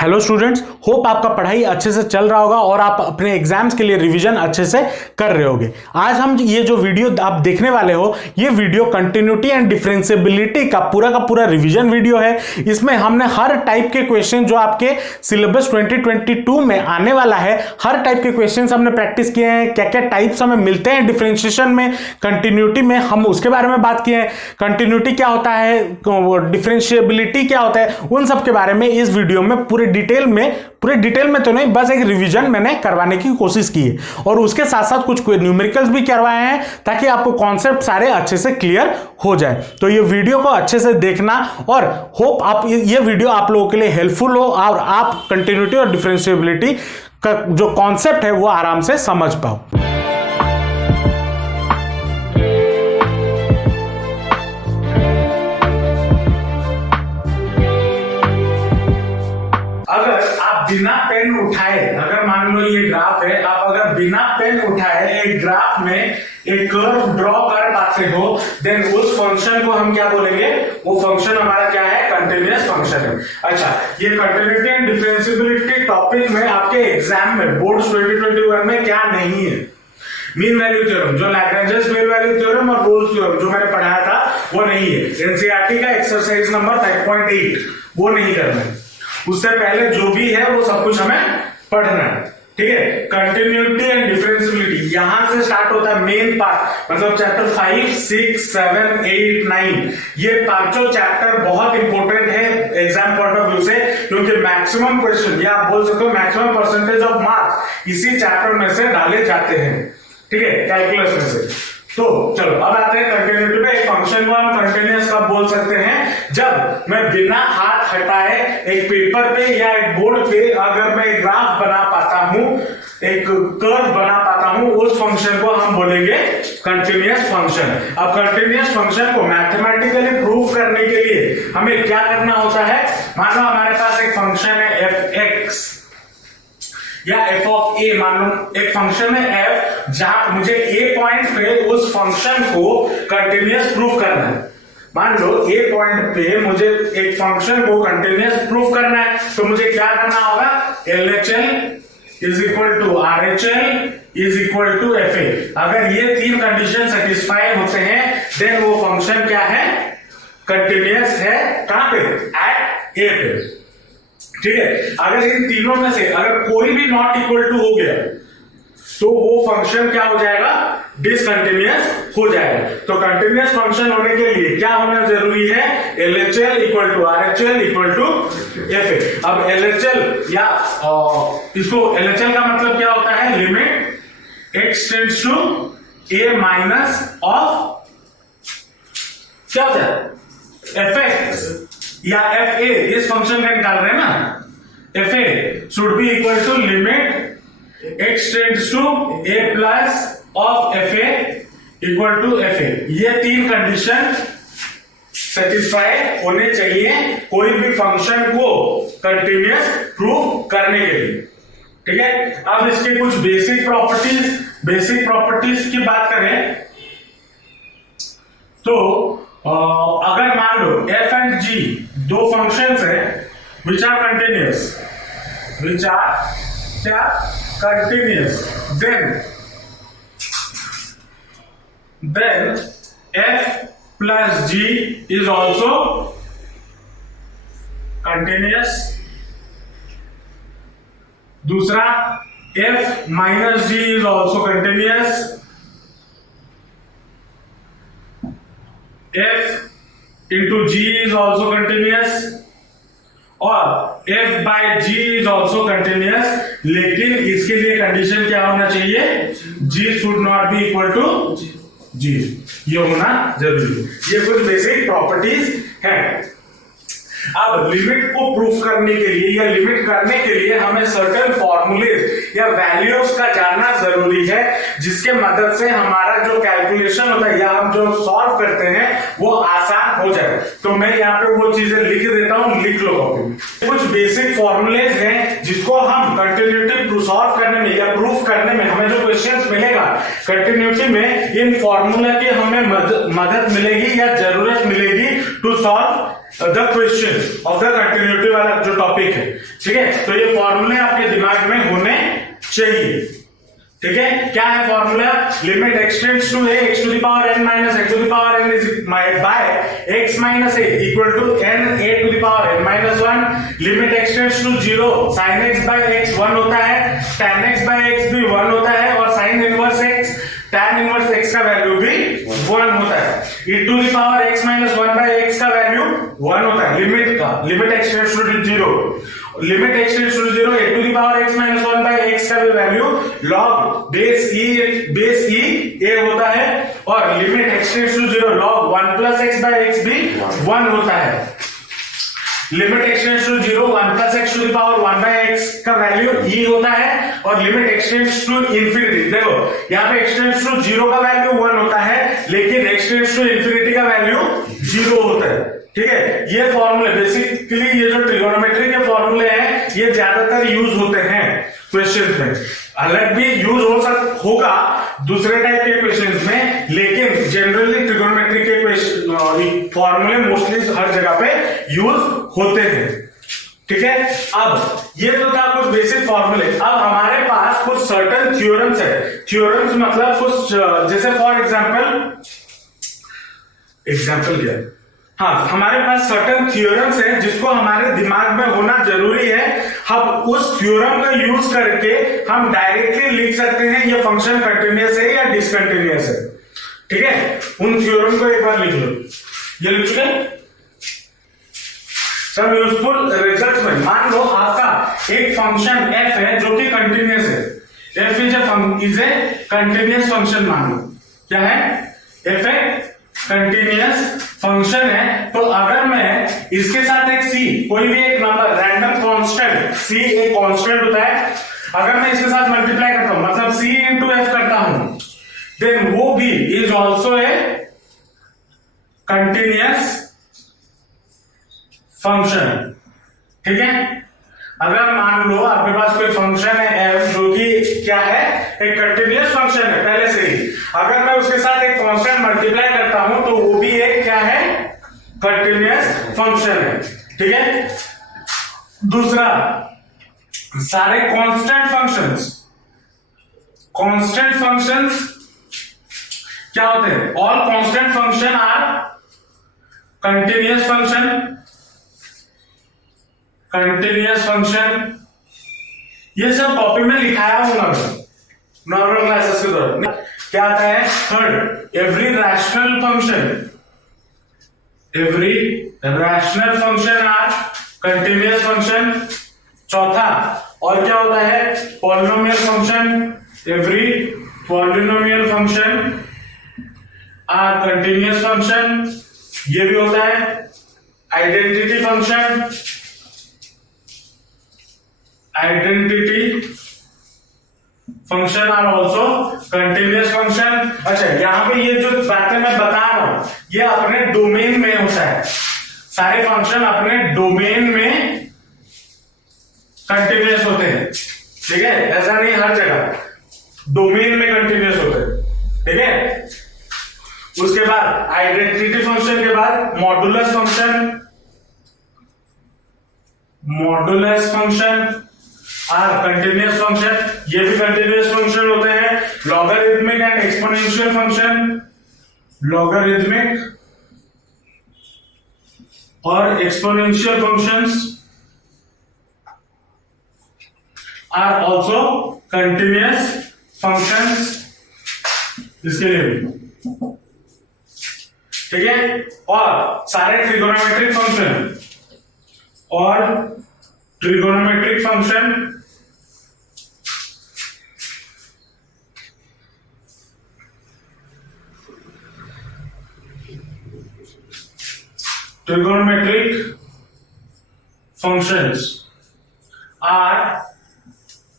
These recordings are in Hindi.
हेलो स्टूडेंट्स, होप आपका पढ़ाई अच्छे से चल रहा होगा और आप अपने एग्जाम्स के लिए रिवीजन अच्छे से कर रहे होगे। आज हम ये जो वीडियो आप देखने वाले हो, ये वीडियो कंटिन्यूटी एंड डिफरेंशिएबिलिटी का पूरा रिवीजन वीडियो है। इसमें हमने हर टाइप के क्वेश्चन जो आपके सिलेबस 2022 में आने वाला है, हर टाइप के क्वेश्चन हमने प्रैक्टिस किए हैं। क्या क्या टाइप्स हमें मिलते हैं डिफरेंशिएशन में, कंटिन्यूटी में, हम उसके बारे में बात किए हैं। कंटिन्यूटी क्या होता है, डिफरेंशिएबिलिटी क्या होता है, उन सब के बारे में इस वीडियो में पूरे डिटेल में तो नहीं, बस एक रिवीजन मैंने करवाने की कोशिश की है और उसके साथ साथ कुछ न्यूमेरिकल्स भी करवाए हैं ताकि आपको कॉन्सेप्ट सारे अच्छे से क्लियर हो जाए। तो ये वीडियो को अच्छे से देखना और होप आप ये वीडियो आप लोगों के लिए हेल्पफुल हो और आप कंटिन्यूटी और डिफरेंशिएबिलिटी का जो कॉन्सेप्ट है वो आराम से समझ पाओ। बिना पेन उठाए, अगर मान लो ये ग्राफ है, आप अगर बिना पेन उठाए एक ग्राफ में एक कर्व ड्रॉ कर पाते हो, देन उस फंक्शन को हम क्या बोलेंगे, वो फंक्शन हमारा क्या है, कंटिन्यूअस फंक्शन है। अच्छा, ये कंटिन्यूटी एंड डिफरेंशिएबिलिटी टॉपिक में आपके एग्जाम में बोर्ड 2021 में क्या नहीं है, मीन वैल्यू थ्योरम, जो लैग्रेंजेस मीन वैल्यू थ्योरम और रोल्स थ्योरम जो मैंने पढ़ाया था वो नहीं है। एनसीईआरटी का एक्सरसाइज नंबर 5.8 वो नहीं करना है। उससे पहले जो भी है वो सब कुछ हमें पढ़ना है, ठीक है। कंटिन्यूटी एंड डिफरेंशिएबिलिटी यहां से स्टार्ट होता है मेन पार्ट, मतलब चैप्टर 5, 6, 7, 8, 9 ये पांचों चैप्टर बहुत इंपॉर्टेंट है एग्जाम पॉइंट ऑफ व्यू से, क्योंकि मैक्सिमम क्वेश्चन या आप बोल सकते हो मैक्सिमम परसेंटेज ऑफ मार्क्स इसी चैप्टर में से डाले जाते हैं, ठीक है, कैलकुलस में से। तो चलो अब आते हैं कंटिन्यूटी में। एक फंक्शन को हम कंटिन्यूअस कब बोल सकते हैं, जब मैं बिना हाथ हटाए एक पेपर पे या एक बोर्ड पे अगर मैं एक ग्राफ बना पाता हूं, एक कर्व बना पाता हूं, उस फंक्शन को हम बोलेंगे कंटिन्यूअस फंक्शन। अब कंटिन्यूअस फंक्शन को मैथमेटिकली प्रूव करने के लिए हमें क्या करना होता है, मान लो हमारे पास एक फंक्शन है f(x) या f ऑफ a, मान लो एक फंक्शन है f जहां मुझे a पॉइंट पे उस फंक्शन को कंटिन्यूअस प्रूफ करना है। मान लो a पॉइंट पे मुझे एक फंक्शन को कंटिन्यूअस प्रूफ करना है, तो मुझे क्या करना होगा, LHL is equal to RHL is equal to FA। अगर ये तीन कंडीशन सेटिस्फाई होते हैं देन वो फंक्शन क्या है, कंटिन्यूअस है। कहां पे, एट a पे, ठीक है। अगर इन तीनों में से अगर कोई भी नॉट इक्वल टू हो गया तो वो फंक्शन क्या हो जाएगा, डिसकंटिन्यूअस हो जाएगा। तो कंटिन्यूअस फंक्शन होने के लिए क्या होना जरूरी है, LHL equal to RHL equal to FA। अब LHL या इसको LHL का मतलब क्या होता है, limit x tends to a minus of क्या होता है, fx या fa, इस फंक्शन का निकाल रहे हैं ना, fa should be equal to limit x tends to a plus of fa equal to fa। ये तीन कंडीशन सेटिस्फाई होने चाहिए कोई भी फंक्शन को कंटिन्यूअस प्रूव करने के लिए, ठीक है। अब इसके कुछ बेसिक प्रॉपर्टीज की बात करें तो अगर मान लो f एंड g दो फंक्शंस हैं which are continuous, then f plus g is also continuous। दूसरा f minus g is also continuous, f into g is also continuous और f by g is also continuous। लेकिन इसके लिए कंडीशन क्या होना चाहिए, g should not be equal to g, ये होना जरूरी है। ये कुछ बेसिक प्रॉपर्टीज हैं। अब लिमिट को प्रूफ करने के लिए या लिमिट करने के लिए हमें सर्टेन फॉर्मूलेज या वैल्यूज का जानना जरूरी है, जिसके मदद से हमारा जो कैलकुलेशन होता है या हम जो सॉल्व करते हैं वो आसान हो जाए। तो मैं यहाँ पे वो चीजें लिख देता हूं, लिख लो कॉपी में। कुछ बेसिक फॉर्मूलेज हैं जिसको हम कंटिन्यूटी सॉल्व करने में या प्रूफ करने में हमें जो क्वेश्चंस मिलेगा कंटिन्यूटी में, इन फॉर्मूला की हमें मदद मिलेगी या जरूरत मिलेगी to solve the question of the continuity वाला जो टॉपिक है। ठीक है, तो ये फॉर्मूले आपके दिमाग में होने चाहिए। ठीक है, क्या है formula? Limit x tends to a x to the power n minus x to the power n is by x minus a equal to n a to the power n minus 1। Limit x tends to 0 sin x बाय x 1 होता है, tan x बाय x भी 1 होता है, और sin inverse x tan inverse x का वैल्यू भी 1 होता है। e to the power x minus 1 by x का वैल्यू 1 होता है लिमिट का। Limit x tends to 0, limit x tends to 0 a to the power x minus 1 by x का भी value log base e a होता है, और limit x tends to 0 log 1 plus x बाय x भी 1 होता है। Limit x tends to 0 1 plus x to the power 1 by x का वैल्यू e होता है, और limit x tends to infinity, देखो यहाँ पे x टेंड्स टू 0 का वैल्यू 1 होता है, लेकिन x टेंड्स टू इंफिनिटी का वैल्यू 0 होता है। ठीक है, ये फॉर्मूले बेसिकली ये जो ट्रिगोनोमेट्री के फॉर्मूले हैं ये ज्यादातर यूज होते हैं क्वेश्चंस में। अलग भी यूज होगा दूसरे टाइप के क्वेश्चंस में, लेकिन जनरली ट्रिगोनोमेट्री के क्वेश्चन फॉर्मूले मोस्टली हर जगह पे यूज होते हैं। ठीक है, अब ये तो था कुछ बेसिक फॉर्मूले। अब हमारे पास कुछ सर्टेन थ्योरम्स है। थ्योरम्स मतलब कुछ जैसे फॉर एग्जाम्पल क्या, हाँ, हमारे पास सर्टेन थ्योरम्स है जिसको हमारे दिमाग में होना जरूरी है। हम उस थ्योरम का यूज करके हम डायरेक्टली लिख सकते हैं ये फंक्शन कंटिन्यूअस है या डिसकंटिन्यूअस है। ठीक है, उन थ्योरम को एक बार लिख लो। ये लिख चुके सब यूजफुल रिजल्ट में। मान लो आपका एक फंक्शन f है जो कि कंटिन्यूअस है। f is a continuous function. मान लो क्या है, f है कंटिन्यूअस फंक्शन है। तो अगर मैं इसके साथ एक c कोई भी एक नंबर रैंडम कांस्टेंट, c एक कांस्टेंट होता है, अगर मैं इसके साथ मल्टीप्लाई करता हूं मतलब c इंटू f करता हूं, देन वो भी is also a continuous function. ठीक है, अगर मान लो आपके पास कोई फंक्शन है f जो कि क्या है, एक कंटिन्यूअस फंक्शन है पहले से ही, अगर मैं उसके साथ एक कांस्टेंट मल्टीप्लाई करता हूं तो वो भी एक क्या है, कंटिन्यूअस फंक्शन है। ठीक है, दूसरा, सारे कांस्टेंट फंक्शंस क्या होते हैं? All constant function are continuous function. ये सब कॉपी में लिखाया होगा नॉर्मल क्लासेस के दौरान। क्या आता है? Third, every rational function are continuous function. चौथा, और क्या होता है? Polynomial function, every polynomial function are continuous function. ये भी होता है। Identity function are also continuous function. अच्छा, यहां पे ये जो बातें मैं बता रहा हूं ये अपने डोमेन में होता है। सारे फंक्शन अपने डोमेन में कंटिन्यूअस होते हैं। ठीक है, ऐसा नहीं हर जगह डोमेन में कंटिन्यूअस होते हैं। ठीक है, उसके बाद आइडेंटिटी फंक्शन के बाद modulus function are continuous function. ये भी कंटिन्यूअस फंक्शन होते हैं। Logarithmic and exponential function, logarithmic और exponential functions are also continuous functions. इसके लिए भी ठीक है। और सारे trigonometric function are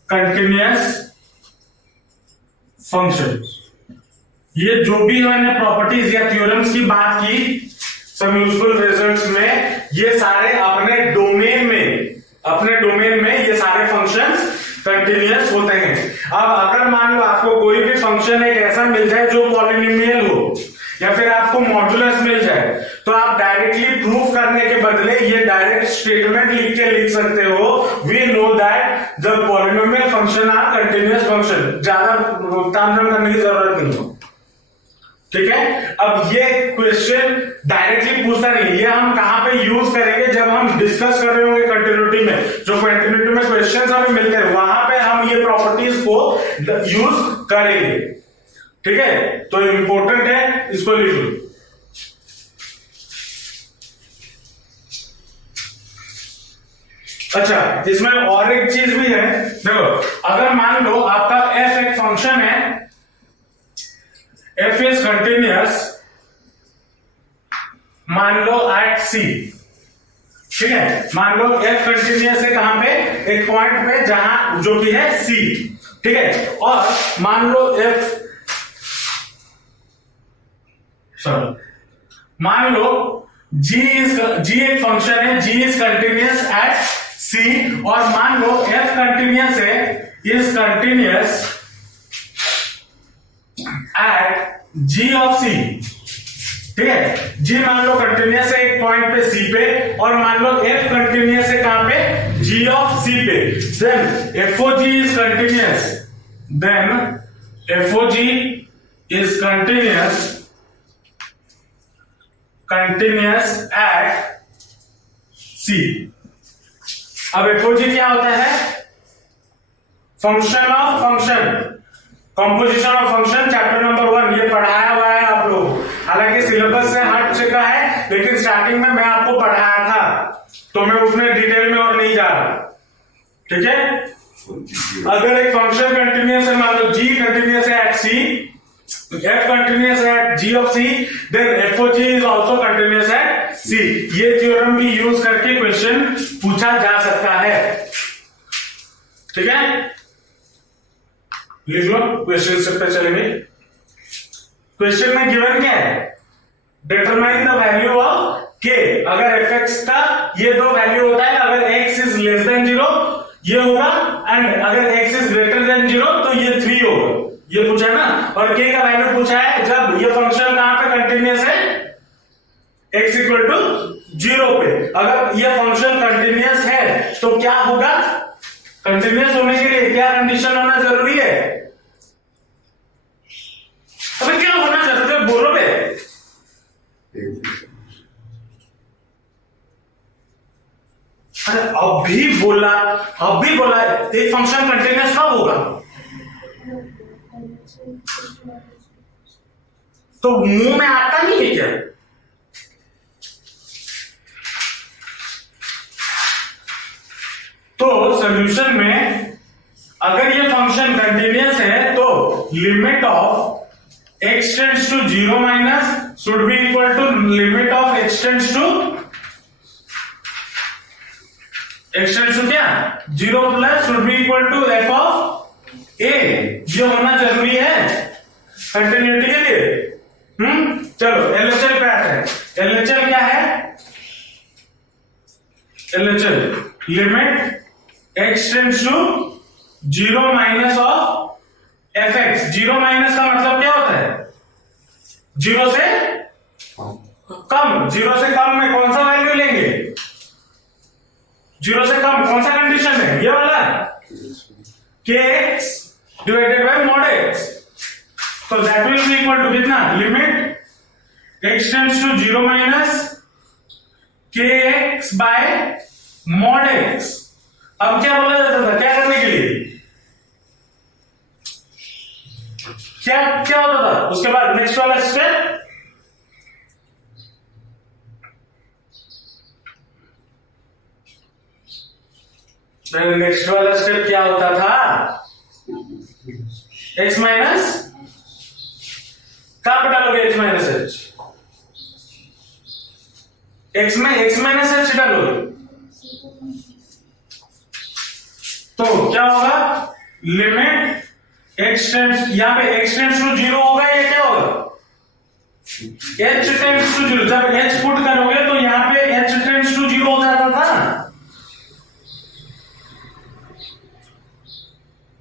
continuous functions. ये जो भी मैंने प्रॉपर्टीज या थ्योरम्स की बात की सब यूजफुल रिजल्ट्स में, ये सारे अपने डोमेन में ये सारे फंक्शंस कंटिन्यूअस होते हैं। अब अगर मान लो आपको कोई भी फंक्शन एक ऐसा मिल जाए जो पॉलिनोमियल हो, या फिर आपको मॉडुलस मिल जाए, तो आप directly we know that the polynomial function are continuous function, ज्यादा तामझाम करने की जरूरत नहीं हो, ठीक है। अब ये क्वेश्चन डायरेक्टली पूछता नहीं, ये हम कहां पे यूज करेंगे, जब हम डिस्कस कर रहे होंगे कंटिन्यूटी में, जो कंटिन्यूटी में क्वेश्चंस हमें मिलते हैं वहां पे हम ये प्रॉपर्टीज को यूज करेंगे, ठीक है। तो इंपॉर्टेंट है, इसको लिख लो। अच्छा, इसमें और एक चीज भी है, देखो अगर मान लो आपका f एक फंक्शन है, f इज कंटिन्यूअस, मान लो एट c, ठीक है। मान लो f कंटिन्यूअस है कहां पे, एक पॉइंट पे जहां जो कि है c, ठीक है। और मान लो मान लो g एक फंक्शन है, g is continuous at c, और मान लो f कंटिन्यूअस है, is continuous eight g of c, ठीक है। g मान लो कंटिन्यूअस है एक पॉइंट पे c पे, और मान लो f कंटिन्यूअस है कहां पे, g ऑफ c पे, then fog is continuous, then fog is continuous at c। अब fog क्या होता है, function of function, composition of function, chapter number 1 ये पढ़ाया हुआ है आप लोग, हालांकि सिलेबस से हट चुका है, लेकिन स्टार्टिंग में मैं आपको पढ़ाया था, तो मैं उसमें डिटेल में और नहीं जा रहा, ठीक है। अगर एक फंक्शन कंटिन्यूअस है, मान लो g कंटिन्यूअस है एट c, f कंटिन्यूअस है at g of c, then fog is also continuous at c। ये थ्योरम भी यूज करके क्वेश्चन पूछा जा सकता है, ठीक है। लिख लो, क्वेश्चन से पे चलेंगे। क्वेश्चन में गिवन क्या है, determine the value of k। अगर fx का ये दो वैल्यू होता है, अगर x इज लेस देन 0 ये होगा, एंड अगर x इज ग्रेटर देन 0 तो ये 3 होगा, ये पूछा है ना। और k का वैल्यू पूछा है जब ये फंक्शन कहां पे कंटिन्यूअस है, x इक्वल टू 0 पे। अगर ये फंक्शन कंटिन्यूअस है तो क्या होगा, कंटिन्यूअस होने के लिए क्या कंडीशन होना जरूरी है, अबे क्या होना जरूरी है, बोलो बे। अरे अभी बोला एक फंक्शन कंटिन्यूअस कब होगा, तो मुंह में आता नहीं है क्या, तो सॉल्यूशन में अगर ये फंक्शन कंटिन्यूअस है तो limit of x tends to 0 minus should be equal to limit of x tends to क्या 0 plus should be equal to f of a। ये होना जरूरी है कंटिन्यूटी के लिए। चलो LHL पे आते हैं। LHL क्या है, LHL limit x tends to 0 minus of fx। 0 minus का मतलब क्या होता है, 0 से कम। 0 से कम में कौन सा वैल्यू लेंगे, 0 से कम कौन सा कंडीशन है, ये वाला kx divided by mod x। तो that will be equal to कितना, limit x tends to 0 minus kx by mod x। अब क्या बोला जाता था, क्या करने के लिए, क्या होता था, उसके बाद नेक्स्ट वाला स्टेप, नेक्स्ट वाला स्टेप क्या होता था, x माइनस, कहां पे डालोगे x माइनस h, x में x माइनस h डालोगे, तो क्या होगा, लिमिट x टेंड्स, यहां पे x टेंड्स टू 0 होगा, ये क्या होगा h टेंड्स टू 0। जब h पुट करोगे तो यहां पे h टेंड्स टू 0 हो जाता था,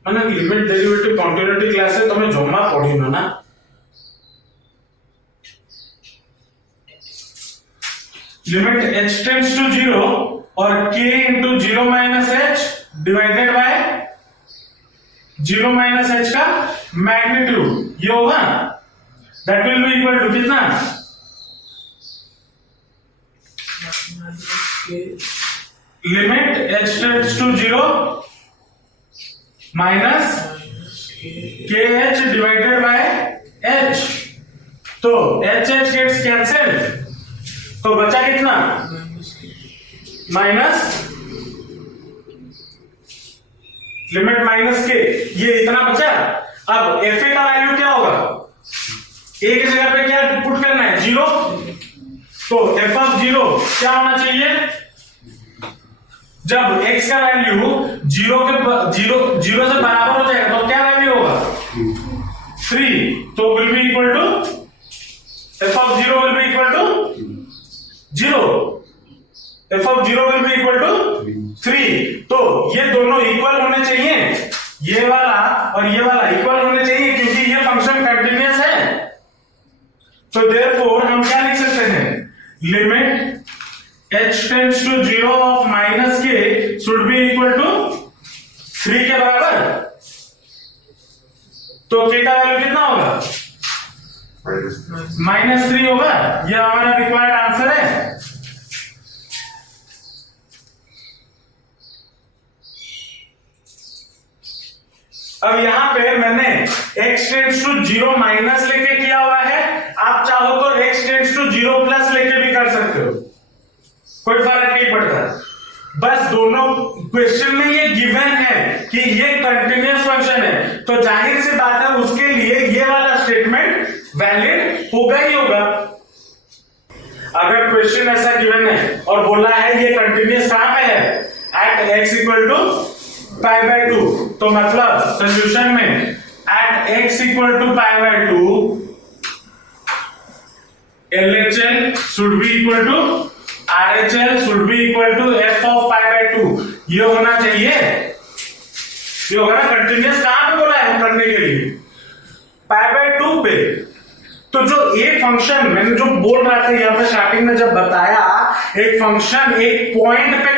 मैंने लिमिट डेरिवेटिव कॉन्टिन्यूटी क्लास है, तुम्हें जमा पढ़ी ना। लिमिट h टेंड्स टू 0 और k into 0 minus h divided by 0 minus h का मैग्नीट्यूड, ये होगा that will be equal to कितना, limit h tends to 0 minus kh divided by h, तो h गेट्स कैंसिल, तो बचा कितना माइनस लिमिट माइनस के, ये इतना बचा। अब एफ ए का वैल्यू क्या होगा, ए की जगह पे क्या पुट करना है 0, तो एफ ऑफ 0 क्या होना चाहिए, जब x का वैल्यू 0 से बराबर हो जाएगा तो क्या वैल्यू होगा 3, तो will be equal to f of 0 will be equal to 0, f of 0 will be equal to 3, तो ये दोनों इक्वल होने चाहिए, ये वाला और ये वाला इक्वल होने चाहिए क्योंकि ये फंक्शन कंटिन्यूअस है। तो देयरफॉर हम क्या लिख सकते हैं, limit h tends to 0 of minus के शुड बी इक्वल टू 3 के बराबर, तो k का वैल्यू कितना होगा -3 होगा, ये हमारा रिक्वायर्ड आंसर है। अब यहां पे मैंने x टेंड्स टू 0 माइनस लेके किया हुआ है, आप चाहो तो x टेंड्स टू 0 प्लस लेके भी कर सकते हो, कोई फर्क नहीं पड़ता, बस दोनों क्वेश्चन में ये गिवन है कि ये कंटिन्यूअस फंक्शन है, तो जाहिर सी बात है उसके लिए ये वाला स्टेटमेंट वैलिड होगा ही होगा। अगर क्वेश्चन ऐसा गिवन है और बोला है ये कंटिन्यूअस कहां पे है, at x equal to pi by 2, तो मतलब सॉल्यूशन में at x equal to pi by 2 LHL should be equal to RHL should be equal to f of pi by 2, ये होना चाहिए, ये होगा ना। कंटिन्यूअस कहां पे बोला है करने के लिए, पाई बाय 2 पे। तो जो ए फंक्शन मैंने जो बोल रहा था यहाँ पे स्टार्टिंग में जब बताया, एक फंक्शन एक पॉइंट पे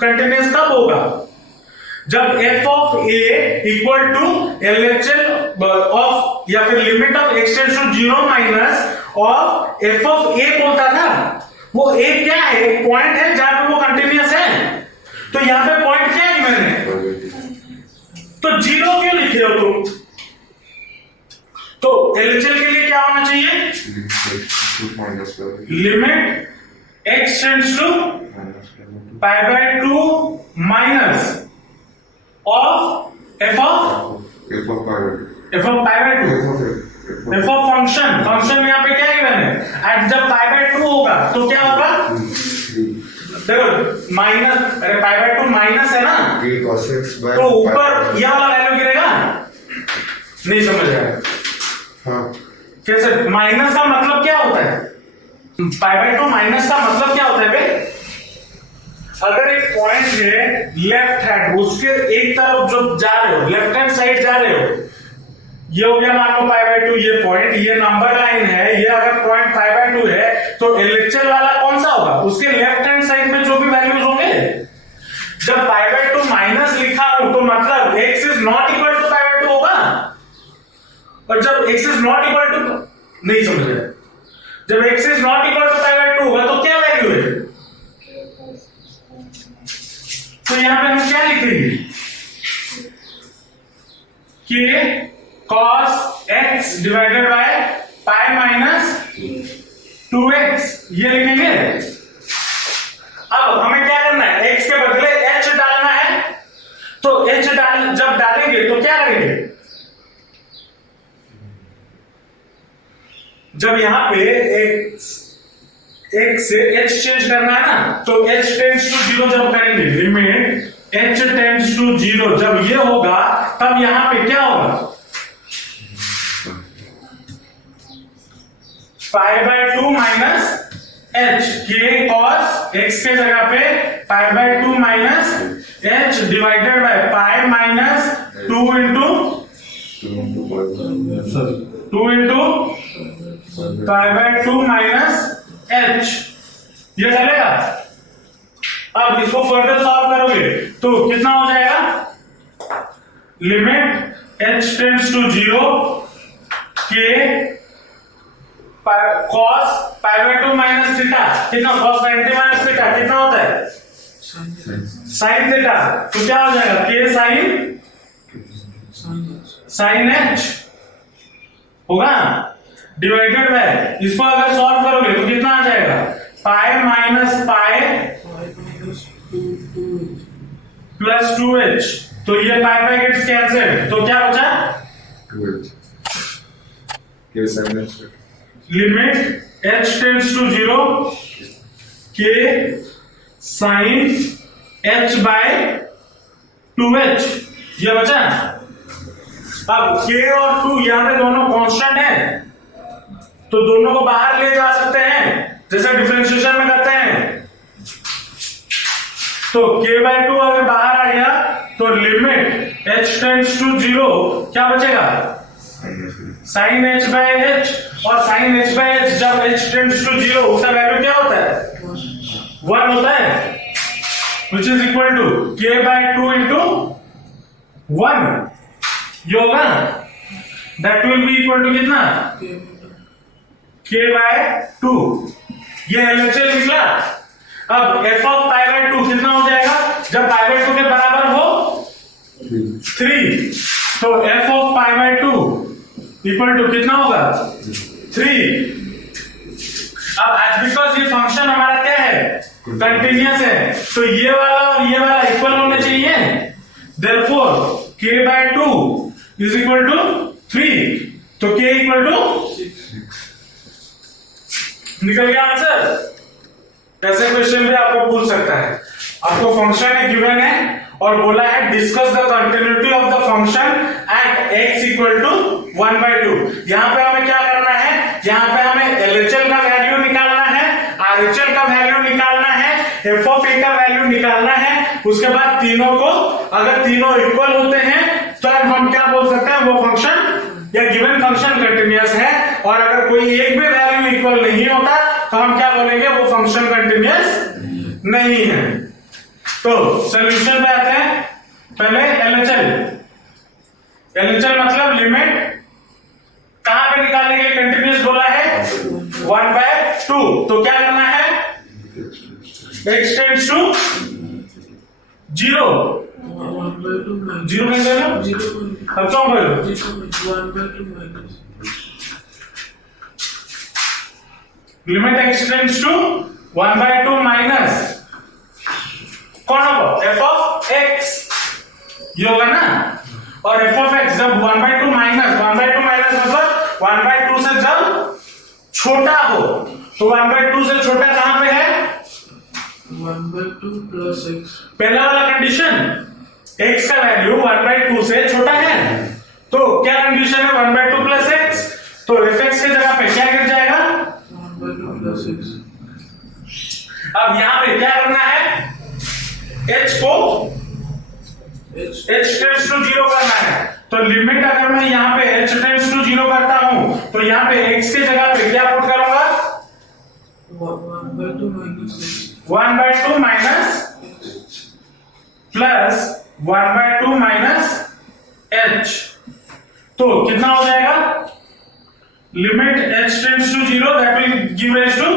कंटिन्यूअस कब होगा, जब f of a equal to LHL of या फिर limit of x tends to 0 minus of f of a बोलता था, वो a क्या है, एक पॉइंट है जहां पे वो कंटिन्यूअस है, तो यहां पे पॉइंट क्या है मैंने, तो 0 क्यों लिखे हो तुम, तो LHL के लिए क्या होना चाहिए, limit x tends to pi by 2 minus of f of pi by 2, f of function में यहाँ पे क्या गिवन है, एट जब पाई बाय 2 होगा तो क्या होगा, देखो माइनस, अरे पाई बाय 2 माइनस है ना, तो ऊपर यह वाला वैल्यू गिरेगा, नहीं समझ आया कैसे, माइनस का मतलब क्या होता है, पाई बाय 2 माइनस का मतलब क्या होता है बे, अगर एक पॉइंट है लेफ्ट हैंड, उसके एक तरफ जो जा रहे हो, लेफ्ट हैंड साइड जा रहे हो, ये हो गया मान लो पाई बाय 2, ये पॉइंट, ये नंबर लाइन है, ये अगर पॉइंट पाई बाय 2 है तो LHL वाला कौन सा होगा, उसके लेफ्ट हैंड साइड में जो भी वैल्यूज होंगे, जब पाई बाय 2 माइनस लिखा हूं तो मतलब x is not equal to pi by 2 होगा, और जब x is not equal to, नहीं समझ रहे, जब x is not equal to pi by 2 होगा तो क्या वैल्यू है, तो यहां पे हम क्या लिखेंगे कि cos x divided by pi minus 2x, ये लिखेंगे। अब हमें क्या करना है, x के बदले h डालना है, तो h जब डालेंगे तो क्या करेंगे, जब यहां पे x से h चेंज करना है ना, तो h टेंड्स टू 0 जब करेंगे, लिमिट h टेंड्स टू 0 जब ये होगा, तब यहां पे क्या होगा, पाई बाय 2 माइनस h, के cos x के जगह पे पाई by 2 minus h divided by pi minus 2 into pi by 2 minus h, ये चलेगा। अब इसको फर्दर सॉल्व करोगे तो कितना हो जाएगा, लिमिट h टेंड्स टू 0 के cos π/2 माइनस थीटा, कितना cos 90 माइनस थीटा कितना होता है sin थीटा, तो क्या हो जाएगा k sin h होगा डिवाइडेड बाय, इसको अगर सॉल्व करोगे तो कितना आ जाएगा pi minus pi plus 2h, तो ये पाई पाई गेट्स कैंसिल, तो क्या बचा 2h k sin h limit h tends to 0 k sin h by 2h, ये बचा। अब k और 2 यहाँ पे दोनों कांस्टेंट हैं, तो दोनों को बाहर ले जा सकते हैं जैसे डिफरेंशिएशन में करते हैं, तो k/2 अगर बाहर आ गया तो लिमिट h टेंड्स टू 0 क्या बचेगा sin h बाय h, और sin h बाय h जब h टेंड्स टू 0 उसका वैल्यू क्या होता है 1 होता है, which is equal to k/2 into 1, ये होगा that will be equal to कितना k/2, ये LHS निकला। अब f of π/2 कितना हो जाएगा जब π/2 के बराबर हो 3, तो f of π/2 इक्वल टू कितना होगा 3। अब आज बिकॉज ये फंक्शन हमारा क्या है कंटिन्यूअस है, तो ये वाला और ये वाला इक्वल होने चाहिए, therefore k/2 is equal to 3, तो k इक्वल टू 6 निकल गया आंसर। ऐसे क्वेश्चन भी आपको पूछ सकता है, आपको फंक्शन है गिवन है और बोला है discuss the continuity of the function at x equal to 1/2। यहाँ पे हमें क्या करना है, यहाँ पे हमें LHL का वैल्यू निकालना है, RHL का वैल्यू निकालना है, f of a का वैल्यू निकालना है, उसके बाद तीनों को अगर तीनों इक्वल होते हैं तो हम क्या बोल सकते हैं वो फंक्शन या गिवन फंक्शन कंटिन्यूअस है, और अगर कोई एक भी वैल्यू इक्वल नहीं होता तो हम क्या बोलेंगे वो फंक्शन कंटिन्यूअस नहीं है। तो सॉल्यूशन पे आते हैं, पहले LHL मतलब लिमिट कहां पे निकालने के लिए कंटिन्यूअस बोला है 1/2, तो क्या करना है x टेंड्स टू 0 कहीं देना अब क्यों बोलो limit x tends to 1/2 minus कौन होगा f of x, ये होगा ना, और f of x जब 1/2 माइनस मतलब 1/2 से जब छोटा हो, तो 1/2 से छोटा कहां पे है 1/2 प्लस x, पहला वाला कंडीशन x का वैल्यू 1/2 से छोटा है, तो क्या कंडीशन है 1/2 प्लस x, तो fx के जगह पे क्या गिर जाएगा 1/2 प्लस x। अब यहां पे क्या करना है h को h टेंड्स टू 0 करना है, तो लिमिट अगर मैं यहाँ पे h टेंड्स टू 0 करता हूं तो यहाँ पे x के जगह पे क्या पुट करूंगा 1/2 माइनस प्लस 1/2 माइनस h, तो कितना हो जाएगा limit h tends to 0 that will give rise to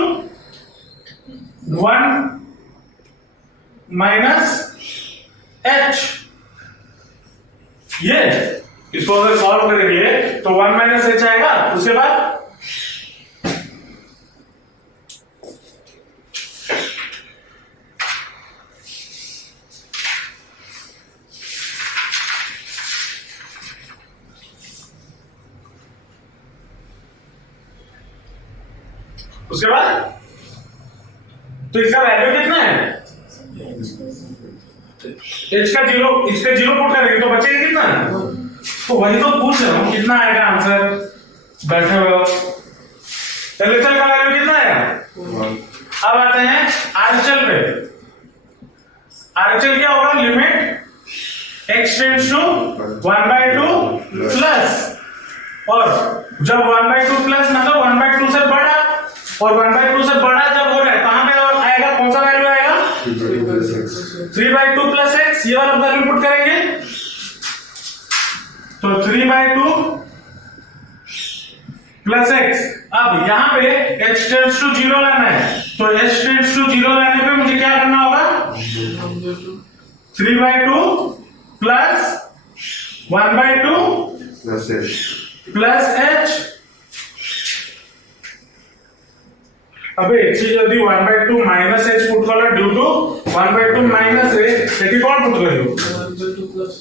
1 minus h, ये इसको अगर सॉल्व करेंगे तो 1 माइनस h आएगा, उसके बाद तो इसका वैल्यू कितना है h का 0, इसका 0 पुट करेंगे तो बचेगा कितना, तो वही तो पूछ रहा हूं कितना आएगा आंसर, बैठे हुए LHL का वैल्यू कितना आएगा। अब आते हैं RHL पे, RHL क्या होगा limit x tends to 1/2 plus, और जब 1/2 प्लस मतलब 1/2 से बड़ा, और 1/2 से बड़ा जब हो रहा है कहां पे और आएगा, कौन सा वैल्यू आएगा 3/2 प्लस एक्स, ये वाला वैल्यू पुट करेंगे तो 3/2 प्लस एक्स। अब यहां पे h टेंड्स टू 0 लाना है, तो h टेंड्स टू 0 लाने पे मुझे क्या करना होगा, 3/2 प्लस 1/2 प्लस h। अबे যদি 1/2 মাইনাস h পুট করা ডিউ টু 1/2 মাইনাস a, এটি কোন পুট করিব 1/2 plus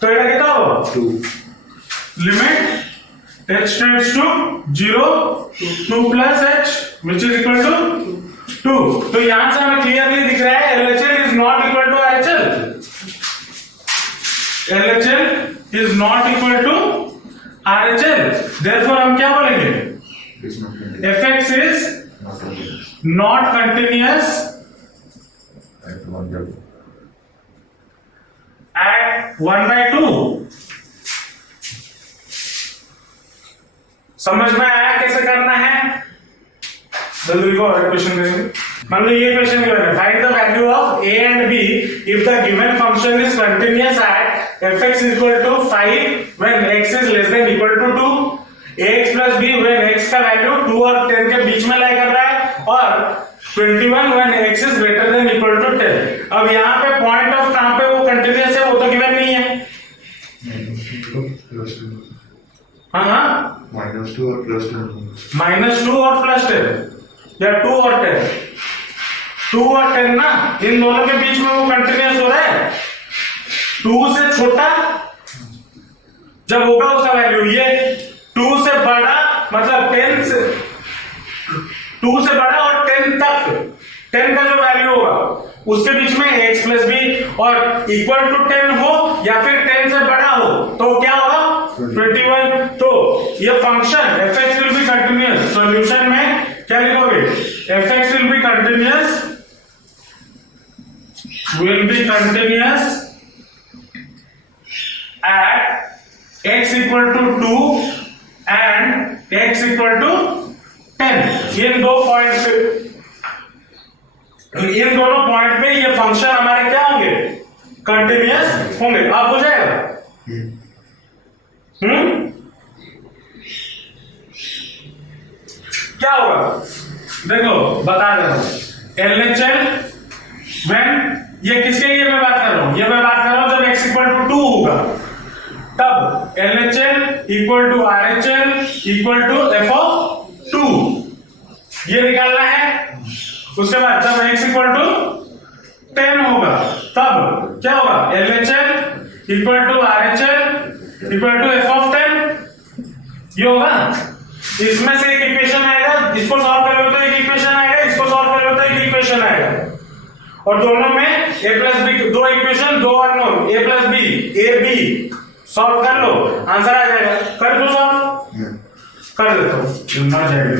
तो এটা कितना होगा, limit h tends to 0 2 plus h which is equal to 2। तो यहां से हमें क्लियरली दिख रहा है LHL is not equal to RHL, LHL is not equal to RHL, therefore हम क्या बोलेंगे, fx is not continuous at 1/2। समझ में आया कैसे करना है, जल्दी को और क्वेश्चन करेंगे। मान लो ये क्वेश्चन गिवन है, find the value of a and b if the given function is continuous at fx equal to 5 when x is less than equal to 2, ax plus b when x का वैल्यू 2 और 10 के बीच में लाई कर रहा है, और 21 when x is greater than equal to 10। अब यहाँ पे पॉइंट ऑफ कहां पे वो कंटीन्यूअस है वो तो गिवन नहीं है। हाँ -2 और +10 -2 और +10 या 2 और 10, 2 और 10 ना, इन दोनों के बीच में वो कंटीन्यूअस हो रहा है। 2 से छोटा जब होगा उसका वैल्यू ये, 2 से बड़ा मतलब 10 से 2 से बड़ा और 10 तक, 10 का जो वैल्यू होगा उसके बीच में x प्लस b और इक्वल टू 10 हो या फिर 10 से बड़ा हो तो क्या होगा 21। तो ये function fx will be continuous, solution में क्या लिखोगे, fx will be continuous at x equal to 2 and x equal to 10। ये दो पॉइंट, इन दोनों पॉइंट पे ये फंक्शन हमारे क्या होंगे, कंटीन्यूअस होंगे। अब हो जाएगा, क्या होगा देखो बता दे रहा हूं, LHL व्हेन, ये किसके लिए मैं बात कर रहा हूं, ये मैं बात कर रहा हूं जब x इक्वल टू 2 होगा तब LHL equal to RHL equal to f(2), ये निकालना है। उसके बाद जब x इक्वल टू 10 होगा तब क्या होगा, LHL equal to RHL equal to f(10), ये होगा। इसमें से एक इक्वेशन आएगा, इसको सॉल्व करोगे तो एक इक्वेशन आएगा, इसको सॉल्व करोगे तो एक इक्वेशन आएगा, और दोनों में a प्लस बी, दो इक्वेशन दो unknown a plus b, a b solve कर लो, आंसर आ जाएगा। कर दो सॉल्व, कर देता हूं ना जाएगा।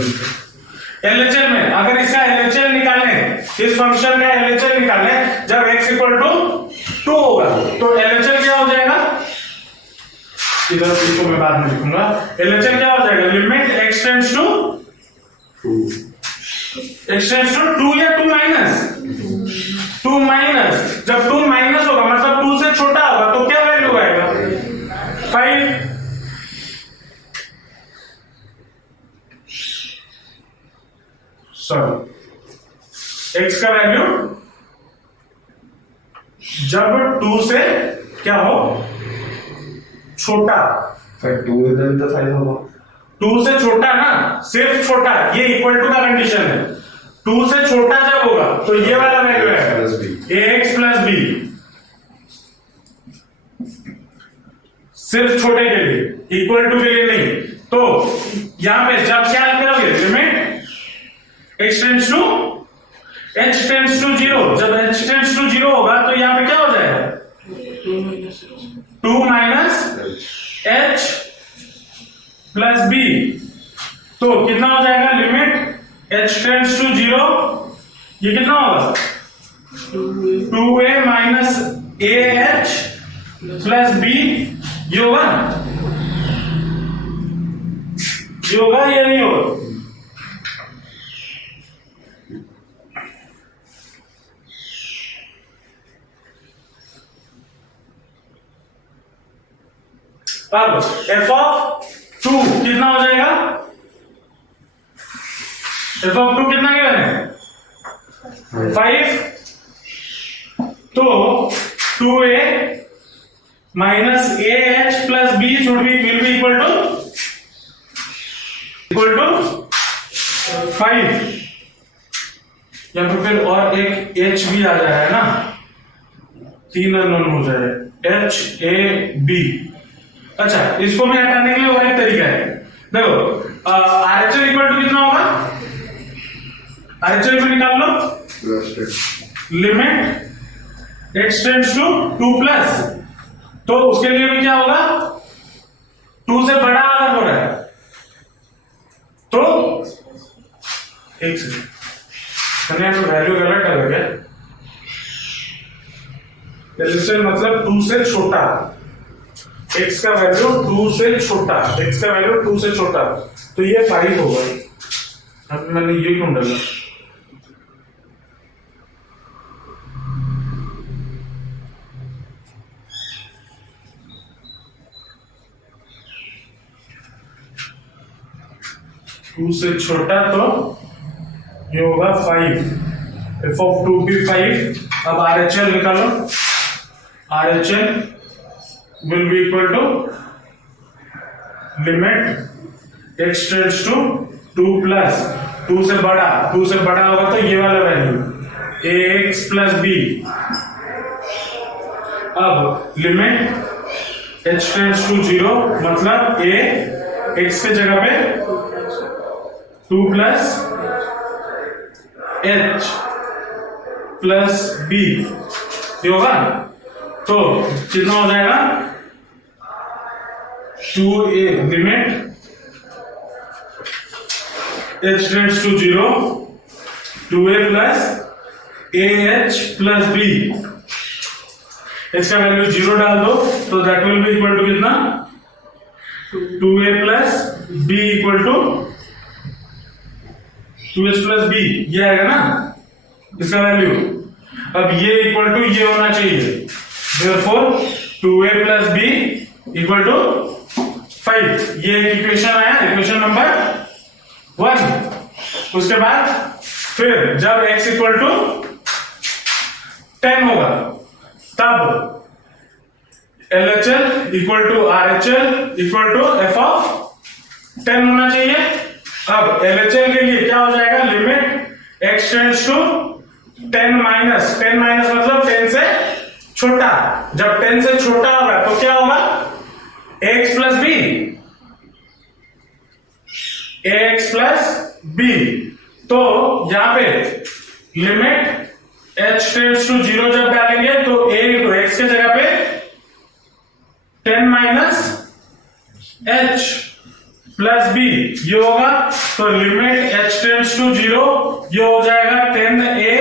LHL में अगर इसका LHL निकालें, इस फंक्शन में LHL निकालें जब x इक्वल टू 2 होगा तो LHL क्या हो जाएगा, इधर इसको मैं बाद में लिखूंगा। LHL क्या हो जाएगा, लिमिट x टेंड्स टू 2 या 2 माइनस, 2 माइनस, जब 2 माइनस होगा मतलब 2 से छोटा होगा तो क्या वैल्यू आएगा 5। x का वैल्यू जब 2 से क्या हो छोटा, 2 इधर तो 5 होगा, 2 से छोटा ना, सिर्फ छोटा, ये इक्वल टू का कंडीशन है। 2 से छोटा जब होगा तो ये वाला वैल्यू है ax प्लस b, सिर्फ छोटे के लिए, इक्वल टू के लिए नहीं। तो यहां पे जब क्या करोगे, लिमिट h टेंड्स टू 0, जब h टेंड्स टू 0 होगा तो यहां पे क्या हो जाएगा 2 माइनस h प्लस बी, तो कितना हो जाएगा लिमिट h टेंड्स टू 0, ये कितना होगा 2a minus ah plus b, ये होगा या नहीं होगा? अब f ऑफ 2 कितना हो जाएगा? f ऑफ 2 कितना गिवन है 5, तो 2a minus ah plus b should be will be equal to 5, या फिर और एक h भी आ जाए ना, 3 अननोन हो जाए h a b। अच्छा, इसको भी हटाने के लिए और एक तरीका है, देखो आरएचएल इक्वल टू कितना होगा, आरएचएल को निकाल लो, limit x tends to 2 plus, तो उसके लिए भी क्या होगा 2 से बड़ा अगर हो रहा है तो एक सेकंड, तो वैल्यू गलत है क्या, रेजिस्टेंस मतलब 2 से छोटा, x का वैल्यू 2 से छोटा, x का वैल्यू 2 से छोटा, तो ये 5 होगा। अब मैंने ये क्यों डाला, टू से छोटा तो ये होगा 5, f ऑफ 2 भी 5। अब RHL निकालो, RHL will be equal to limit x tends to 2 plus 2 से बड़ा होगा तो ये वाला वैल्यू ax plus b। अब लिमिट h tends to 0 मतलब a x के जगह पे 2 plus h plus b, ये होगा, तो कितना हो जाएगा 2a limit h tends to 0 2a plus ah plus b, इसका वैल्यू 0 डाल दो तो that will be equal to कितना 2a plus b इक्वल टू 2h plus b, ये आएगा ना इसका वैल्यू। अब ये इक्वल टू ये होना चाहिए, therefore 2a plus b equal to 5, ये इक्वेशन आया, इक्वेशन नंबर 1। उसके बाद फिर जब x इक्वल टू 10 होगा तब LHL equal to RHL equal to f of 10 होना चाहिए। अब LHL के लिए क्या हो जाएगा, limit x tends to 10 minus मतलब 10 से छोटा, जब 10 से छोटा होगा तो क्या होगा ax plus b, ax plus b, तो यहां पे लिमिट h टेंड्स टू 0 जब डालेंगे तो a इंटू x के जगह पे 10 माइनस h प्लस b ये होगा, तो लिमिट h टेंड्स टू 0 ये हो जाएगा 10a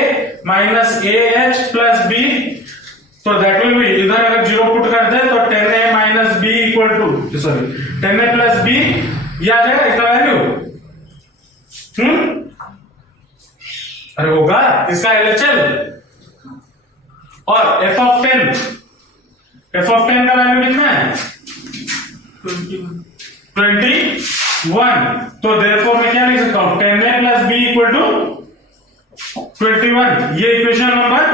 minus ah plus b, तो दैट विल बी, इधर अगर 0 पुट करते हैं तो 10a minus b equal to 10a plus b, ये आ जाएगा इसका वैल्यू। अरे होगा इसका LHL, और f ऑफ 10 का वैल्यू कितना है 21, तो देयरफॉर मैं क्या लिख सकता हूं 10a plus b equal to 21, ये इक्वेशन नंबर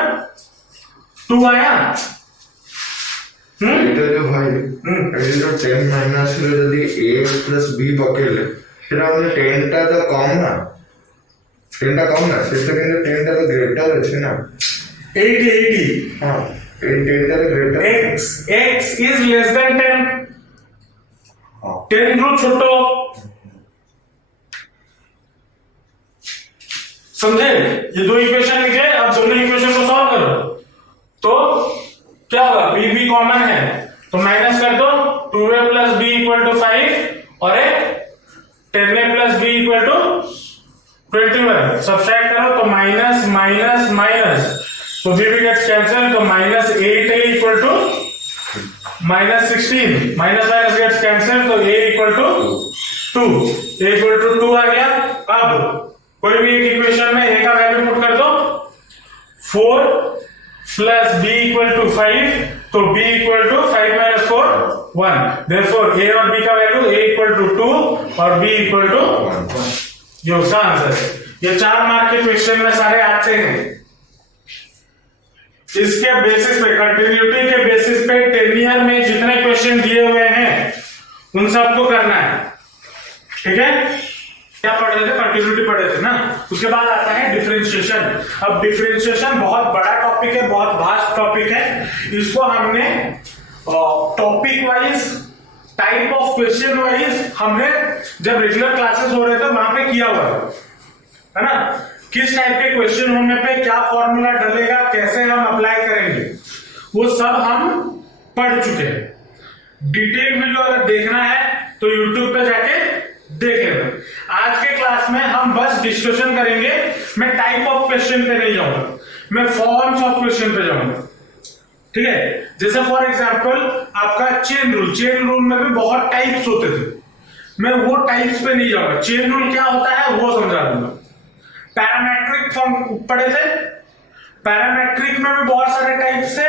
2 आया। এটা যে ভাই এটা তো 10 মাইনাস হলে যদি ax প্লাস b পকেলে সেটা আমাদের 10টা তো কম না, 10টা কম না, সেটা কিন্তু 10টা তো গ্রেটার আছে না 80 হ্যাঁ, এই 10টা তো greater x is less than 10, 10 रो छोटो, समझे, ये दो इक्वेशन लिखे, अब दोनों इक्वेशन को सॉल्व करो तो क्या होगा, b भी कॉमन है तो माइनस कर दो 2a plus b equal to 5 और एक 10a plus b equal to 21। Subtract करो तो माइनस माइनस माइनस, तो बी बी गेट्स कैंसिल, तो minus 8a equal to minus 16, minus minus gets cancel, तो a equal to 2, a equal to 2 आ गया। अब कोई भी एक इक्वेशन में a का वैल्यू पुट कर दो, 4 प्लस b इक्वल टू 5, तो b equal to 5 minus 4 1। Therefore a और b का वैल्यू a इक्वल टू 2 और b इक्वल टू 1। ये उसका आंसर है। ये 4 मार्क के क्वेश्चन में सारे आते हैं। इसके बेसिस पे, कंटिन्यूटी के बेसिस पे 10 ईयर में जितने क्वेश्चन दिए हुए हैं उन सबको करना है, ठीक है। क्या पढ़ रहे थे? कंटिन्यूटी पढ़ रहे थे ना। उसके बाद आता है डिफरेंशिएशन। अब डिफरेंशिएशन बहुत बड़ा टॉपिक है, बहुत वास्ट टॉपिक है। इसको हमने topic wise, type of question wise हमने जब रेगुलर क्लासेस हो रहे थे वहां पे किया हुआ है ना। किस टाइप के क्वेश्चन होने पे क्या फॉर्मूला डलेगा, कैसे हम अप्लाई करेंगे, वो सब हम पढ़ चुके हैं। डिटेल वीडियो अगर देखना है तो यूट्यूब पे जाके देख लेना। आज के क्लास में हम बस डिस्कशन करेंगे। मैं टाइप ऑफ क्वेश्चन पे नहीं जाऊंगा, मैं फॉर्म्स ऑफ क्वेश्चन पे जाऊंगा, ठीक है। जैसे फॉर एग्जांपल आपका चेन रूल, चेन रूल में भी बहुत टाइप्स होते थे, मैं वो टाइप्स पे नहीं जाऊंगा। चेन रूल क्या होता है वो समझा दूंगा। पैरामेट्रिक फॉर्म पढ़े थे, पैरामेट्रिक में भी बहुत सारे टाइप्स थे,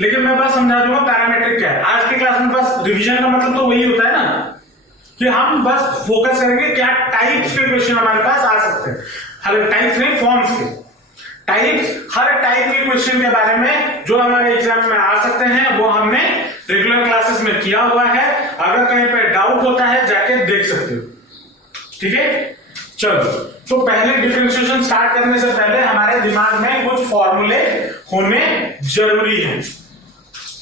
लेकिन मैं बस समझा दूंगा पैरामेट्रिक क्या है। आज की क्लास में बस रिवीजन का मतलब तो वही होता है ना, कि हम बस फोकस करेंगे क्या टाइप्स के क्वेश्चन हमारे पास आ सकते हैं। हर टाइप्स नहीं, फॉर्म्स के टाइप्स, हर टाइप के क्वेश्चन के बारे में जो हमारे एग्जाम में आ सकते हैं वो हमने रेगुलर क्लासेस में किया हुआ है। अगर कहीं पे डाउट होता है जाके देख सकते हो, ठीक है। चलो, तो पहले डिफरेंशिएशन स्टार्ट करने से पहले हमारे दिमाग में कुछ फॉर्मूले होने जरूरी हैं,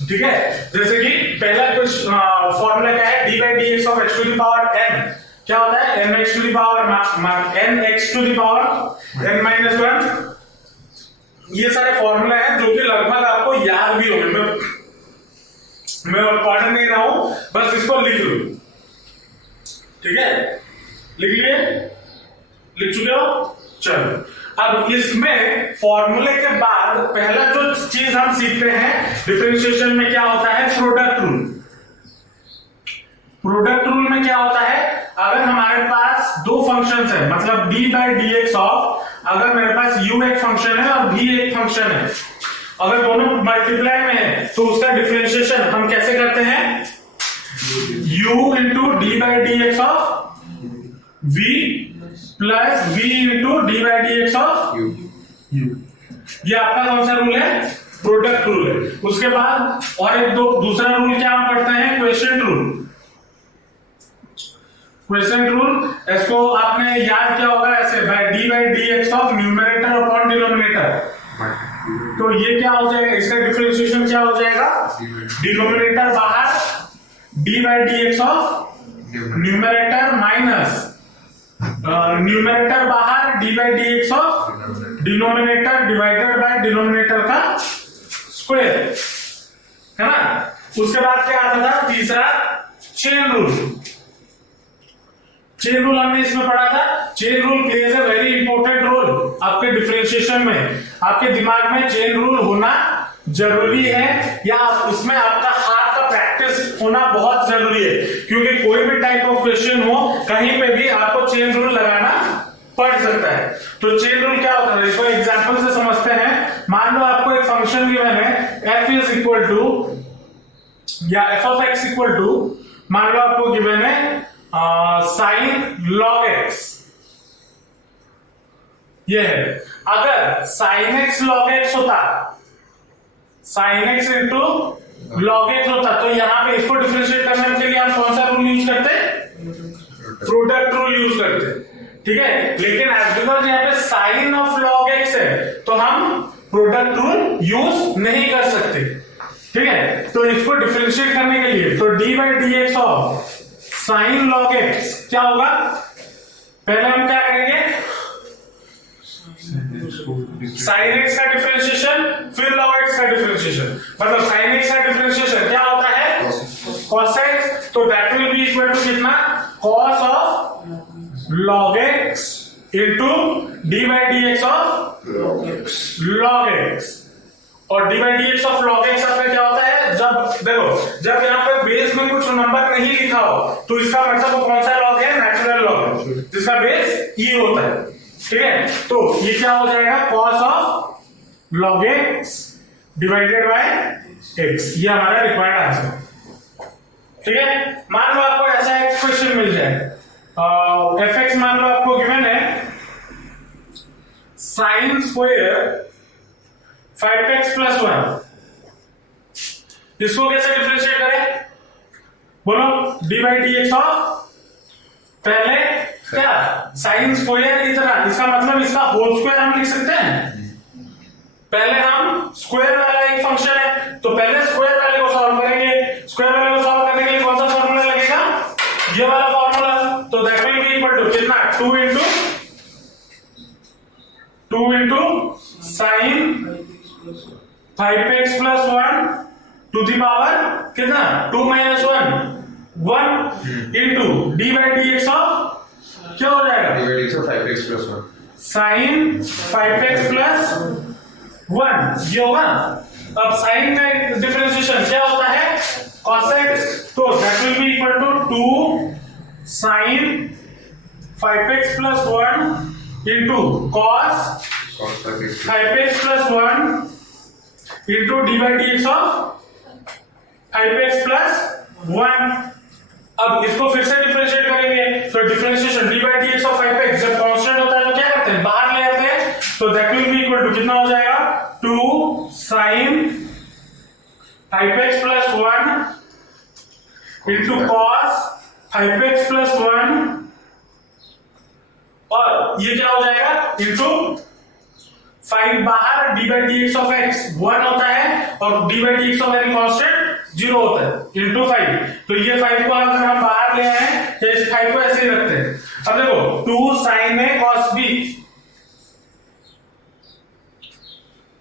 ठीक है। जैसे कि पहला कुछ फॉर्मूला क्या है, d by d x of x to the power n क्या होता है, n x to the power n x to the power n minus 1। ये सारे फॉर्मूला हैं जो कि लगभग आपको याद भी होंगे। मैं पढ़ नहीं रहा हूं, बस इसको लिख लो, ठीक है। लिख लिए, लिख चुके हो? चलो, अब इसमें फॉर्मूले के बाद पहला जो चीज हम सीखते हैं डिफरेंशिएशन में क्या होता है, प्रोडक्ट रूल। प्रोडक्ट रूल में क्या होता है, अगर हमारे पास दो फंक्शंस है, मतलब d by d x of, अगर मेरे पास u एक फंक्शन है और v एक फंक्शन है, अगर दोनों मल्टीप्लाई में है तो उसका डिफरेंशिएशन हम कैसे करते हैं, u into d by d x of v plus v into d by d x of u। ये आपका कौन सा रूल है, प्रोडक्ट रूल है। उसके बाद और एक दूसरा रूल क्या हम पढ़ते हैं, क्वेश्चन रूल। क्वेश्चन रूल, इसको आपने याद किया होगा ऐसे, D by d x of numerator upon denominator. तो ये क्या हो जाएगा, इसका डिफरेंशिएशन क्या हो जाएगा, डिनोमिनेटर बाहर d by d x of numerator minus numerator बाहर d by d x of denominator divided by denominator का स्क्वायर, है ना। उसके बाद क्या आता था, तीसरा चेन रूल। चेन रूल हमने इसमें पढ़ा था। Chain rule plays a very important role आपके डिफरेंशिएशन में। आपके दिमाग में चेन रूल होना जरूरी है, या उसमें आपका हाथ का प्रैक्टिस होना बहुत जरूरी है, क्योंकि कोई भी टाइप ऑफ क्वेश्चन हो कहीं पे भी आपको चेन रूल लगाना पड़ सकता है। तो चेन रूल क्या होता है, इसको एग्जांपल से समझते हैं। मान लो आपको एक फंक्शन गिवन है, f इज इक्वल टू या f of x equal to, मान लो आपको गिवन है साइन लॉग एक्स, ये है। अगर साइन एक्स लॉग एक्स होता, sign x into log x होता, तो यहां पे इसको डिफरेंशिएट करने के लिए हम कौन सा रूल यूज करते, प्रोडक्ट रूल यूज करते, ठीक है। लेकिन बिकॉज यहाँ पे साइन ऑफ लॉग एक्स है तो हम प्रोडक्ट रूल यूज नहीं कर सकते, ठीक है। तो इसको डिफरेंशिएट करने के लिए तो d by d x of sine log x क्या होगा, पहले हम क्या करेंगे, साइन एक्स का डिफरेंशिएशन फिर लॉग एक्स का डिफरेंशिएशन, मतलब साइन एक्स का डिफरेंशिएशन क्या होता है, cos x, तो that will be equal to कितना, cos of log x into d by dx of log x। और d by dx of log x आपका क्या होता है, जब देखो जब यहाँ पे बेस में कुछ नंबर नहीं लिखा हो तो इसका मतलब वो कौन सा लॉग है, नेचुरल लॉग है जिसका बेस e होता है। ठीक है, तो ये क्या हो जाएगा, cos of log x divided by x, ये हमारा रिक्वायर्ड आंसर। ठीक है, मान लो आपको ऐसा एक क्वेश्चन मिल जाए, fx मान लो आपको गिवन है sin स्क्वायर 5x प्लस 1, इसको कैसे डिफरेंशिएट करें, बोलो d by dx ऑफ पहले क्या sin स्क्वायर इतना, इसका मतलब इसका होल स्क्वायर हम लिख सकते हैं। पहले हम स्क्वायर वाला एक फंक्शन है तो पहले स्क्वायर वाले को सॉल्व करेंगे, स्क्वायर वाले को सॉल्व करने के लिए कौन सा फॉर्मूला लगेगा, ये वाला फॉर्मूला, तो that will be equal to कितना 2 into sin 5x plus 1 to the power कितना 2 minus 1 into d by dx of क्या हो जाएगा, d by dx of 5x plus 1 sin 5x plus 1 ये होगा। अब sin का डिफरेंशिएशन क्या होता है, cos x, तो that will be equal to 2 sin 5x plus 1 into cos 5x plus 1 into d by dx of 5x plus 1। अब इसको फिर से डिफरेंशिएट करेंगे, तो differentiation d by dx of 5x जब कांस्टेंट होता है तो क्या करते हैं, बाहर ले आते हैं, तो that will be equal to कितना हो जाएगा 2 sin 5x plus 1 into cos 5x plus 1, और ये क्या हो जाएगा इंटू 5 बाहर d by dx of x 1 होता है और d by dx of any constant 0 होता है इंटू 5, तो ये 5 को अगर हम बाहर ले आए तो इस 5 को ऐसे ही रखते हैं। अब देखो 2 sin a cos b,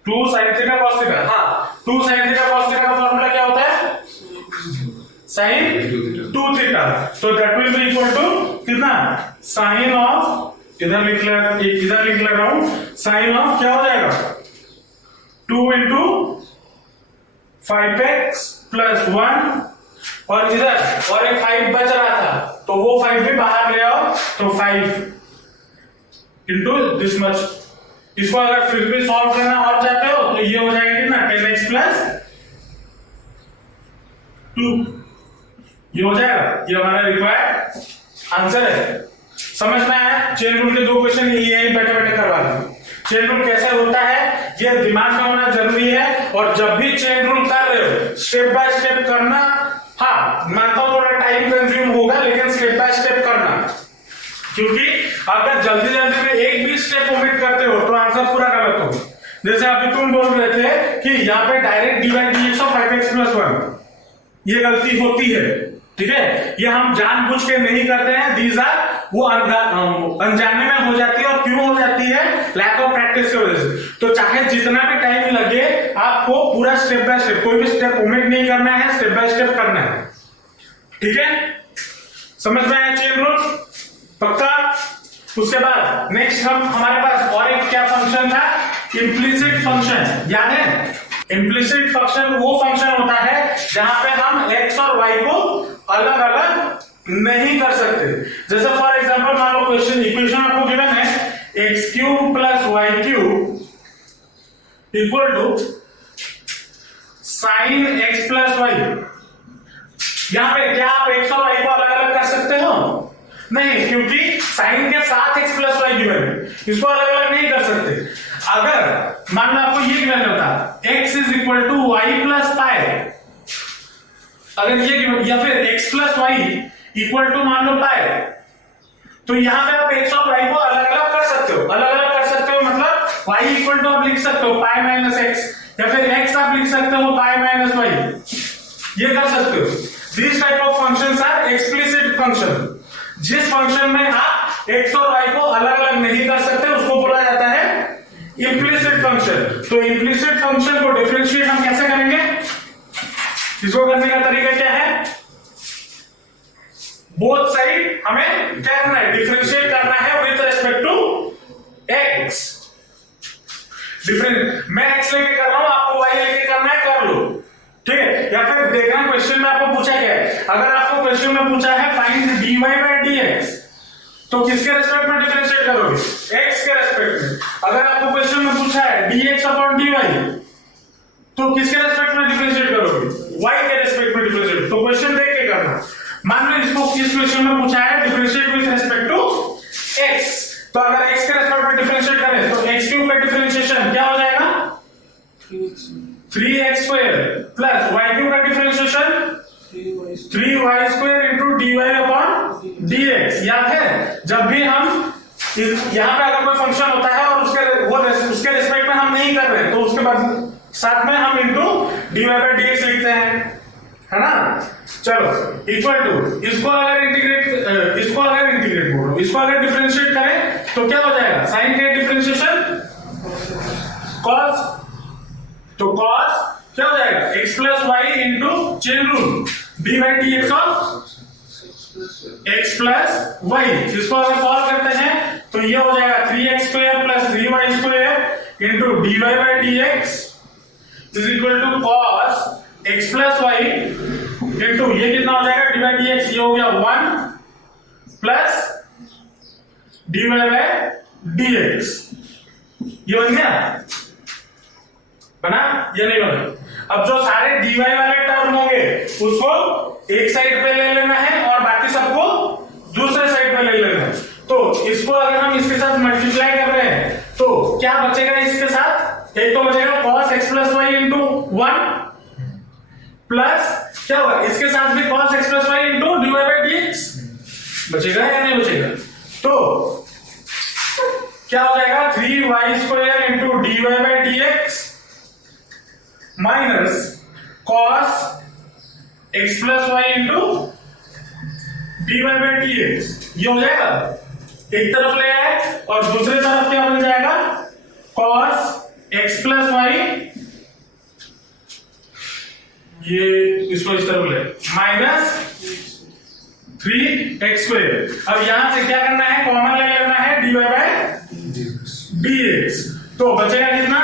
2 sin theta cos theta, हाँ 2 sin थीटा cos थीटा का फॉर्मूला क्या होता है, sin 2 थीटा, तो that will be equal to कितना sin ऑफ, इधर लिख रहा हूं साइन ऑफ क्या हो जाएगा 2 into 5x plus 1, और इधर और एक 5 बच रहा था तो वो 5 भी बाहर ले आओ, तो 5 into this much। इसको अगर फिर भी सॉल्व करना और चाहते हो तो ये हो जाएगा कितना 10x plus 2, ये हो जाएगा, ये हमारा रिक्वायर्ड आंसर है। समझ में आया, चेन रूल के 2 क्वेश्चन यही बैठे बैठे करवा दो। चेन रूल कैसे होता है ये दिमाग में होना जरूरी है, और जब भी चेन रूल कर रहे हो स्टेप बाय स्टेप करना। हाँ मानता हूं थोड़ा टाइम कंज्यूम होगा लेकिन स्टेप बाय स्टेप करना, क्योंकि अगर जल्दी जल्दी में एक भी स्टेप ओमिट करते हो तो आंसर पूरा गलत होगा। जैसे अभी तुम बोल रहे थे कि यहाँ पे direct d by dx of 5x plus 1, ये गलती होती है, ठीक है, ये हम जानबूझ के नहीं करते हैं, दीज आर वो अनजाने में हो जाती है। और क्यों हो जाती है, लैक ऑफ प्रैक्टिस की वजह से। तो चाहे जितना भी टाइम लगे आपको पूरा स्टेप बाय स्टेप, कोई भी स्टेप ओमिट नहीं करना है, स्टेप बाय स्टेप करना है, ठीक है। समझ में आया चेन रूल पक्का। उसके बाद नेक्स्ट हमारे पास और एक क्या फंक्शन था, इम्प्लिसिट फंक्शन, याद है। इम्प्लिसिट फंक्शन वो फंक्शन होता है जहां पे हम x और y को अलग अलग नहीं कर सकते। जैसे फॉर एग्जांपल मान लो इक्वेशन आपको गिवन है x cube plus y cube equal to sine x plus y. यहां पे क्या आप x और y को अलग अलग कर सकते हो? नहीं, क्योंकि साइन के साथ x प्लस वाई गिवन है, इसको अलग अलग नहीं कर सकते। अगर मान लो आपको ये गिवन होता x is equal to y plus pi, अगर ये या फिर x plus y equal to मान लो पाई, तो यहां पे आप x और y को अलग अलग कर सकते हो। अलग अलग कर सकते हो मतलब y इक्वल टू आप लिख सकते हो पाई माइनस x, या फिर x आप लिख सकते हो पाई माइनस y, ये कर सकते हो। This type of functions are explicit function. जिस फंक्शन में आप x और y को अलग अलग नहीं कर सकते उसको बोला जाता है इम्प्लिसिट फंक्शन। तो इम्प्लिसिट फंक्शन को डिफरेंशिएट हम कैसे करेंगे, इसको करने का तरीका क्या है, बोथ साइड हमें क्या करना है, डिफरेंशिएट करना है with respect to x। Different मैं x लेके कर रहा हूं, आपको y लेके करना है, कर लो, ठीक है। या फिर देखना क्वेश्चन में आपको पूछा क्या है, अगर आपको क्वेश्चन में पूछा है फाइंड dy बाय dx, तो किसके रेस्पेक्ट में डिफरेंशिएट करोगे, x के रेस्पेक्ट में। अगर आपको क्वेश्चन में पूछा है dx अपॉन dy, तो किसके रेस्पेक्ट में डिफरेंशिएट करोगे, y के रेस्पेक्ट में डिफरेंशिएट। तो क्वेश्चन देख के करना। मान लो इसको किस क्वेश्चन में पूछा है differentiate with respect to x, तो अगर x के रेस्पेक्ट में डिफरेंशिएट करें तो x क्यूब का डिफरेंशिएशन क्या हो जाएगा, 3x square plus y cube का differentiation 3y square into dy upon dx। याद है जब भी हम यहाँ पे अगर कोई फंक्शन होता है और उसके रेस्पेक्ट में हम नहीं कर रहे तो उसके बाद साथ में हम इंटू dy बाय dx लिखते हैं, है ना। चलो इक्वल टू इसको अगर इंटीग्रेट बोलो, इसको अगर डिफरेंशिएट करें तो क्या हो जाएगा, साइन के डिफरेंशिएशन cos, तो cos क्या हो जाएगा, x plus y into chain rule d by d x of x plus y. इसको अगर सॉल्व करते हैं तो ये हो जाएगा 3x square plus 3y square into d y by d x is equal to cos x plus y into ये कितना हो जाएगा डी बाई डी एक्स, ये हो गया 1 plus d y by d x. ये बन गया, बना या नहीं बना। अब जो सारे dy वाले टर्म होंगे उसको एक साइड पे ले लेना है और बाकी सबको दूसरे साइड पे ले लेना है। तो इसको अगर हम इसके साथ मल्टीप्लाई कर रहे हैं तो क्या बचेगा इसके साथ, एक तो बचेगा cos x plus y into 1 plus क्या होगा इसके साथ भी cos x plus y into dy by dx बचेगा या नहीं बचेगा। तो क्या हो जाएगा 3y square into dy by dx minus cos x plus y into dy by dx, ये हो जाएगा। एक तरफ ले आए और दूसरे तरफ क्या बन जाएगा cos x प्लस वाई, ये इसको इस तरफ ले माइनस 3x स्क्वायर। अब यहां से क्या करना है, कॉमन ले लेना है dy बाई dx, तो बचेगा कितना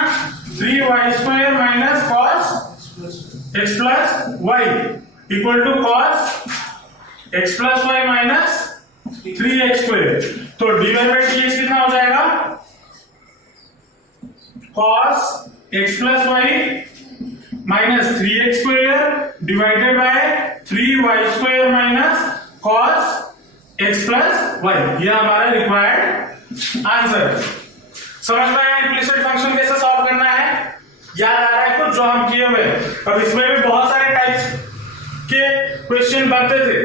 3y square minus cos x plus y equal to cos x plus y minus 3x square. तो dy बाई dx कितना हो जाएगा cos x plus y minus 3x square divided by 3y square minus cos x plus y. ये हमारा रिक्वायर्ड आंसर है। समझ में आया इम्प्लिसिट फंक्शन कैसे सॉल्व करना है, याद आ रहा है कुछ जो हम किए हुए। अब इसमें भी बहुत सारे टाइप्स के क्वेश्चन बनते थे,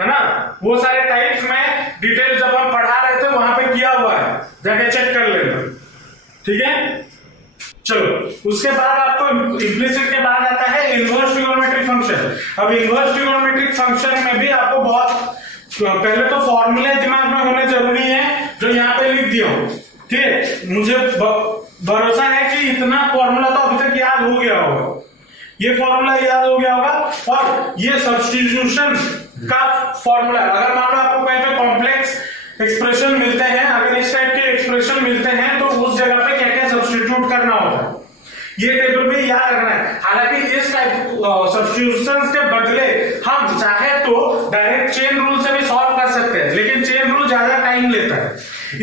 है ना। वो सारे टाइप्स में डिटेल जब हम पढ़ा रहे थे वहां पे किया हुआ है, जाके चेक कर लेना, ठीक है। चलो उसके बाद आपको इम्प्लिसिट के बाद आता है इनवर्स ट्रिगोनोमेट्रिक फंक्शन। अब इनवर्स ट्रिगोनोमेट्रिक फंक्शन में भी आपको बहुत पहले तो फॉर्मूले दिमाग में होने जरूरी है जो यहाँ पे लिख दिया हूं, ठीक है। मुझे भरोसा है कि इतना फॉर्मूला तो अभी तक याद हो गया होगा, ये फॉर्मूला याद हो गया होगा। और ये सब्स्टिट्यूशन का फॉर्मूला, अगर मान लो आपको कहीं पे कॉम्प्लेक्स एक्सप्रेशन मिलते हैं, अगर इस टाइप के एक्सप्रेशन मिलते हैं तो उस जगह पे क्या क्या सब्स्टिट्यूट करना होता है, ये टेबल में याद रखना है। हालांकि इस टाइप सब्स्टिट्यूशंस के बदले हम चाहे तो डायरेक्ट चेन रूल से भी सॉल्व कर सकते हैं, लेकिन चेन रूल ज्यादा टाइम लेता है,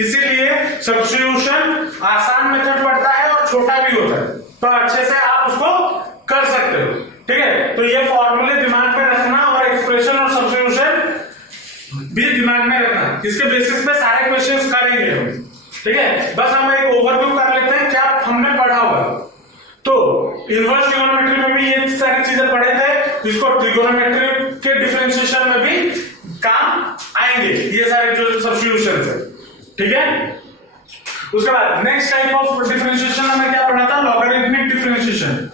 इसीलिए सब्स्टिट्यूशन आसान मेथड पड़ता है और छोटा भी होता है, तो अच्छे से आप उसको कर सकते हो, ठीक है। तो ये फॉर्मूले दिमाग में रखना और एक्सप्रेशन और सब्स्टिट्यूशन भी दिमाग में रखना, इसके बेसिस पे सारे क्वेश्चंस करेंगे हम, ठीक है। बस हम एक ओवरव्यू कर लेते हैं क्या हमने पढ़ा हुआ। तो इनवर्स ट्रिगोनोमेट्री में भी ये सारी चीजें पढ़े थे, इसको ट्रिगोनोमेट्री के डिफरेंशिएशन में भी काम आएंगे ये सारे जो सब्स्टिट्यूशंस है, ठीक है। उसके बाद नेक्स्ट टाइप ऑफ डिफरेंशिएशन हमें क्या पढ़ा था, लॉगरिथमिक डिफरेंशिएशन।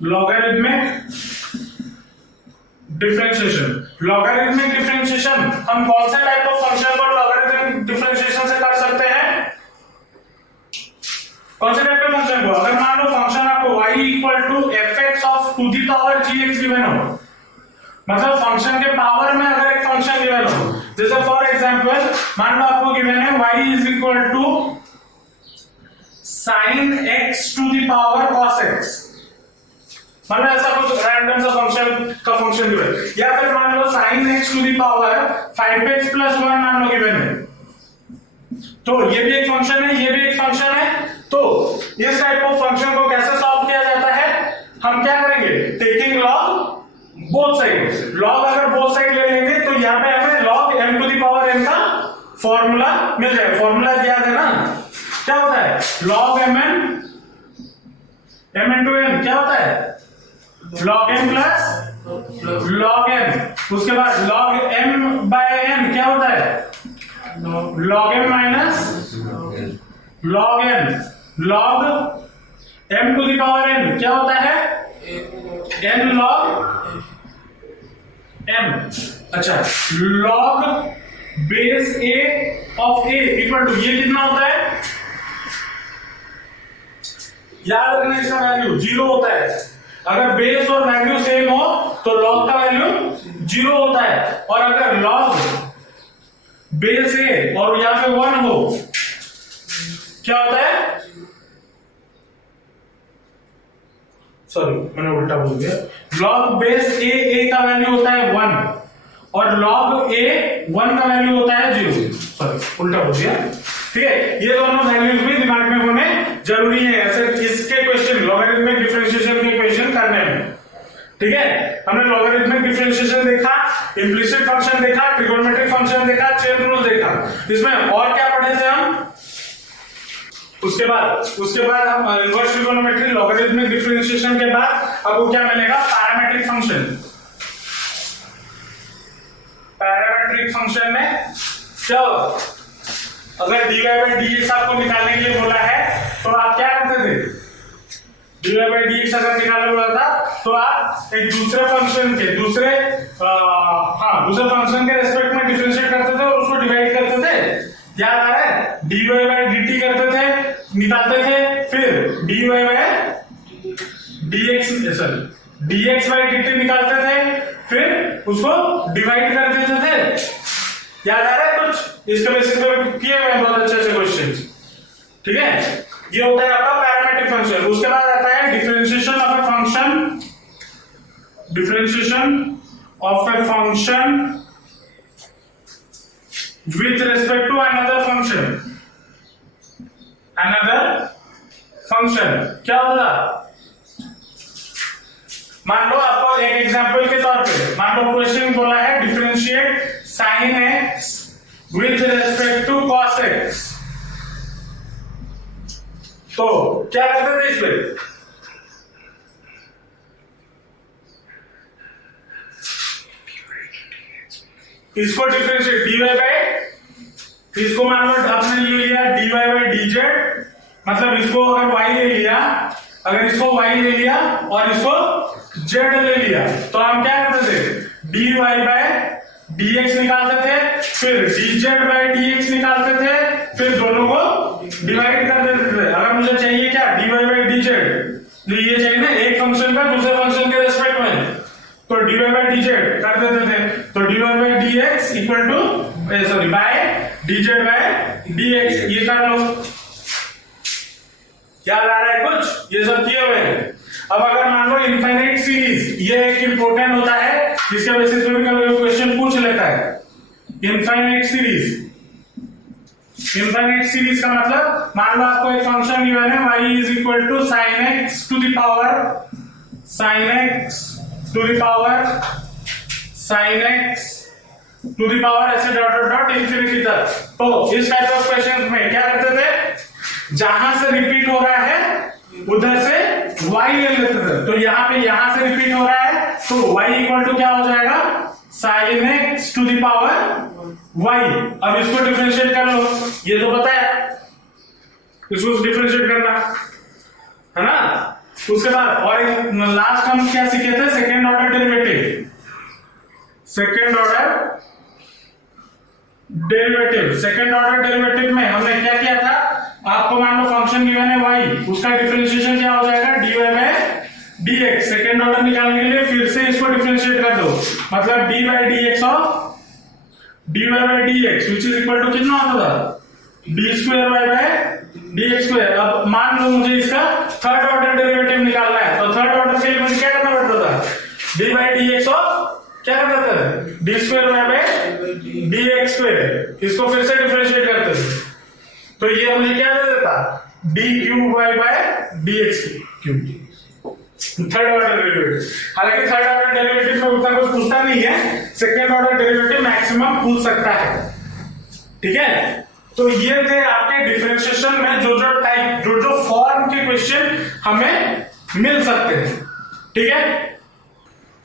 लॉगरिथमिक डिफरेंशिएशन हम कौन से टाइप ऑफ फंक्शन को लॉगरिथमिक डिफरेंशिएशन से कर सकते हैं, कौन से टाइप के फंक्शन को। अगर मान लो फंक्शन आपको y equal to fx of to the power gx given हो, मतलब फंक्शन के पावर में अगर एक फंक्शन गिवन हो, जैसे फॉर एग्जांपल मान लो आपको गिवन है y is equal to sin x to the power cos x, मतलब ऐसा कुछ रैंडम सा फंक्शन गिवन, या फिर मान लो sin x to the power 5x plus 1 मान लो गिवन है, तो ये भी एक फंक्शन है, ये भी एक फंक्शन है। तो इस टाइप ऑफ फंक्शन को कैसे सॉल्व किया जाता है, हम क्या करेंगे, taking log both side, log अगर बोथ साइड ले लेंगे तो यहाँ पे हमें log m to the power n का फॉर्मूला मिल जाएगा। फॉर्मूला याद है ना, क्या होता है, log mn m into n क्या होता है, log m plus log n, उसके बाद log m by n क्या होता है, log m minus log n, log m to the power n क्या होता है, n log m। अच्छा, log base a of a equal to, ये कितना होता है, याद रखना इसका वैल्यू 0 होता है। अगर बेस और वैल्यू सेम हो तो log का वैल्यू 0 होता है, और अगर log बेस a और यहां पे 1 हो क्या होता है, सॉरी मैंने उल्टा बोल दिया, log बेस a का वैल्यू होता है 1 और log a 1 का वैल्यू होता है 0, सॉरी उल्टा बोल दिया। ठीक है, ये दोनों वैल्यूज भी दिमाग में होने जरूरी है ऐसे इसके क्वेश्चन, लॉगरिथमिक डिफरेंशिएशन के क्वेश्चन करने में। ठीक है, हमने लॉगरिथमिक डिफरेंशिएशन देखा, इम्प्लिसिट फंक्शन देखा, ट्रिगोनोमेट्रिक फंक्शन देखा, चेन रूल देखा, इसमें और क्या पढ़े थे हम, उसके बाद हम इनवर्स ट्रिगोनोमेट्री, लॉगरिथमिक डिफरेंशिएशन के बाद अब क्या मिलेगा, पैरामेट्रिक फंक्शन। पैरामेट्रिक फंक्शन में क्या, अगर dy by dx आपको निकालने के लिए बोला है तो आप क्या करते थे, dy by dx अगर निकालने बोला था तो आप एक दूसरे फंक्शन के दूसरे फंक्शन के रेस्पेक्ट में डिफरेंशिएट करते थे और उसको डिवाइड करते थे, याद आ रहा है, dy by dt करते थे, निकालते थे, फिर dy by dx by dt निकालते थे, फिर उसको डिवाइड कर देते थे, याद आ रहा है कुछ, इसके बेसिस पे किए हुए बहुत अच्छे क्वेश्चन। ठीक है, ये होता है आपका पैरामेट्रिक फंक्शन। उसके बाद आता है differentiation of a function, differentiation of a function with respect to another function क्या होगा, मान लो आपको एक एग्जांपल के तौर पे, मान लो क्वेश्चन बोला है differentiate sin x with respect to cos x, तो क्या करते थे इसमें, इसको डिफरेंशिएट dy by, इसको मान लो आपने ले लिया dy by dz, मतलब इसको अगर y ले लिया, अगर इसको y ले लिया और इसको z ले लिया, तो हम क्या करते थे, dy by dx निकालते थे, फिर dz by dx निकालते थे, फिर दोनों को डिवाइड कर देते थे। अगर मुझे चाहिए क्या, dy by dz, तो ये चाहिए ना एक फंक्शन का दूसरे फंक्शन के रेस्पेक्ट में, तो dy by dz कर देते थे, तो dy by dx equal to by dz by dx, ये कर लो, याद आ रहा है कुछ, ये सब किए हुए हैं। अब अगर मान लो इनफाइनाइट सीरीज, ये एक इंपॉर्टेंट होता है जिसके बेसिस पे भी क्वेश्चन पूछ लेता है, इनफाइनाइट सीरीज का मतलब, मान लो आपको एक फंक्शन गिवन है y is equal to sin x to the power ऐसे डॉट डॉट डॉट इंफिनिटी तक। तो इस टाइप ऑफ क्वेश्चंस में क्या करते थे, जहां से रिपीट हो रहा है उधर से y ले लेते थे, तो यहां से रिपीट हो रहा है तो y इक्वल टू क्या हो जाएगा, sin x to the power y। अब इसको डिफरेंशिएट कर लो, ये तो पता है, इसको डिफरेंशिएट करना है ना। उसके बाद और लास्ट हम क्या सीखे थे, second order derivative. Second order derivative में हमने क्या किया था, आपको मान लो फंक्शन गिवन है y, उसका डिफरेंशिएशन क्या हो जाएगा, dy by dx second order निकालने के लिए फिर से इसको डिफरेंशिएट कर दो, मतलब dy by dx of dy by dx which is equal to कितना होता था d square y by dx square। अब मान लो मुझे इसका थर्ड ऑर्डर डेरिवेटिव निकालना है, तो थर्ड ऑर्डर के लिए मुझे क्या करना पड़ता था, dy by dx ऑफ क्या करता था d square y by dx square, इसको फिर से डिफरेंशिएट करते थे, तो ये मुझे क्या दे देता d cube y by dx cube, third order derivative. हालांकि थर्ड ऑर्डर डेरिवेटिव में उतना कुछ पूछता नहीं है, सेकंड ऑर्डर डेरिवेटिव मैक्सिमम पूछ सकता है, ठीक है। तो ये थे आपके डिफरेंशिएशन में जो जो टाइप जो फॉर्म के क्वेश्चन हमें मिल सकते हैं, ठीक है।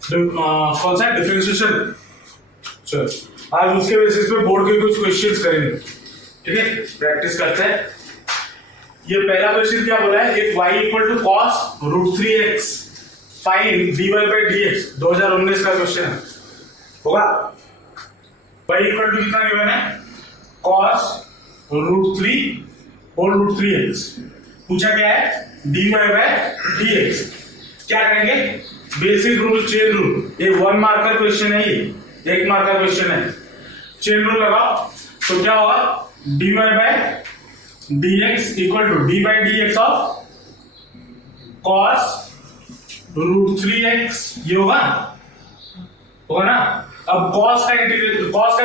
कौन सा डिफरेंशिएशन, चलो आज उसके बेसिस पे बोर्ड के कुछ क्वेश्चंस करेंगे, ठीक है, प्रैक्टिस करते हैं। ये पहला क्वेश्चन क्या बोला है, if y equal to cos √3x find dy by dx, 2019 का क्वेश्चन होगा। y इक्वल टू कितना गिवन है, cos √3 और √3x, पूछा क्या है dy by dx। क्या करेंगे, बेसिक रूल, चेन रूल, ये 1 मार्कर क्वेश्चन है, ये 1 मार्कर क्वेश्चन है, चेन रूल लगाओ तो क्या होगा, dy by dx equal to d by dx of cos √3x, ये होगा ना। अब cos का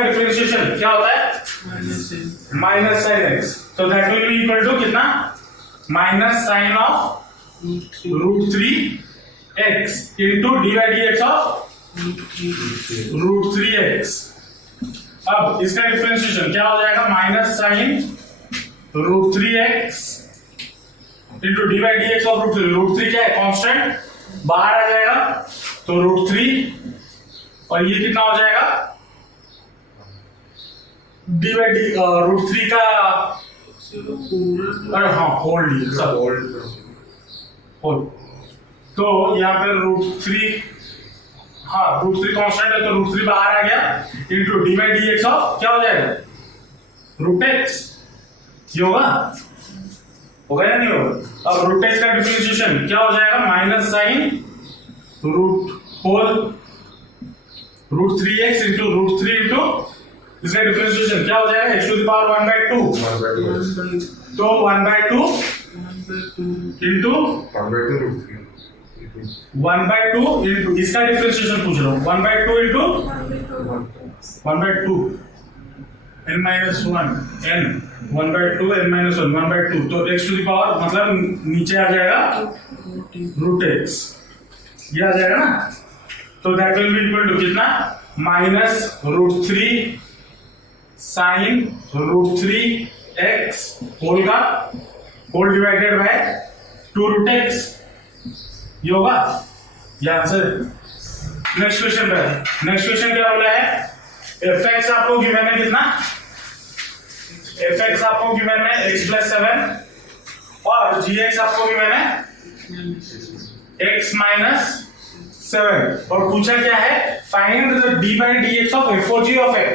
डिफरेंशिएशन क्या होता है, माइनस साइन x, तो that will be equal to कितना, minus sine of √3x into d by dx of √3x। अब इसका डिफरेंशिएशन क्या हो जाएगा, minus sine √3x into d by d x of √3 क्या है, कांस्टेंट, बाहर आ जाएगा तो √3 और ये कितना हो जाएगा, डी बाई डी √3 का, अरे हाँ होल्ड, सब होल्ड, तो यहाँ पे √3, हाँ √3 कांस्टेंट है तो √3 बाहर आ गया into d by d x of क्या हो जाएगा, √x, ये होगा या नहीं होगा। अब √x का डिफरेंशिएशन क्या हो जाएगा, minus sine √3x into √3 into इसका डिफरेंशिएशन क्या हो जाएगा, x टू द पावर 1/2, तो 1/2 इंटू 1/2 इंटू इसका डिफरेंशिएशन पूछ रहा हूँ, 1/2 into 1/2 n minus 1 n 1/2 n minus 1 1/2, तो x टू द पावर मतलब नीचे आ जाएगा √x, ये आ जाएगा ना, तो that will be equal to कितना, माइनस √3 साइन √3x होल का होल डिवाइडेड बाय 2√x, ये होगा, ये आंसर। नेक्स्ट क्वेश्चन पे, नेक्स्ट क्वेश्चन क्या बोला है, fx आपको गिवन है कितना, fx आपको गिवन है x + 7 और gx आपको गिवन है x - 7 और पूछा क्या है, find the d by dx of fog of x।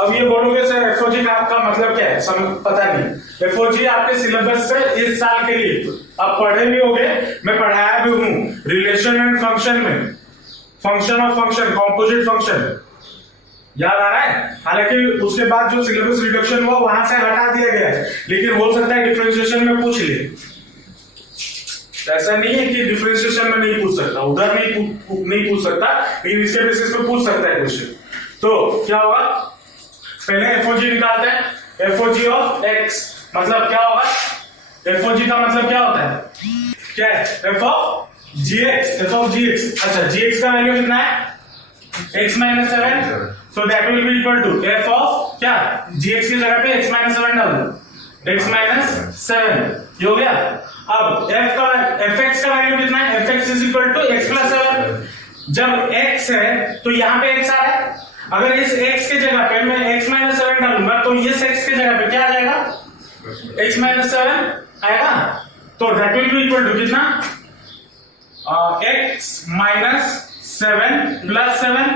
अब ये बोलोगे सर fog का मतलब क्या है, पता नहीं, fog आपके सिलेबस से इस साल के लिए आप पढ़े भी होंगे, मैं पढ़ाया भी हूं, रिलेशन एंड फंक्शन में, function of function, composite function, याद आ रहा है। हालांकि उसके बाद जो सिलेबस रिडक्शन हुआ वहां से हटा दिया गया है, लेकिन हो सकता है डिफरेंशिएशन में पूछ ले, ऐसा नहीं है कि डिफरेंशिएशन में नहीं पूछ सकता, उधर नहीं पूछ सकता, लेकिन इसके बेसिस पे पूछ सकता है क्वेश्चन। तो क्या होगा, पहले एफओजी निकालते हैं, एफओजी ऑफ एक्स मतलब क्या होगा, एफओजी का मतलब क्या होता है, क्या है, F of GX, F of GX, अच्छा जीएक्स का वैल्यू कितना है, x - 7, so that will be equal to f of क्या, gx की जगह पे x - 7 डाल दो, x - 7, ये हो गया। अब fx का वैल्यू कितना है, fx is equal to x + 7, जब x है तो यहाँ पे x आ रहा है, अगर इस x के जगह पे मैं x - 7 डालूंगा तो इस x के जगह पे क्या आ जाएगा, x - 7 आएगा, तो that will be equal to कितना, x - 7 + 7,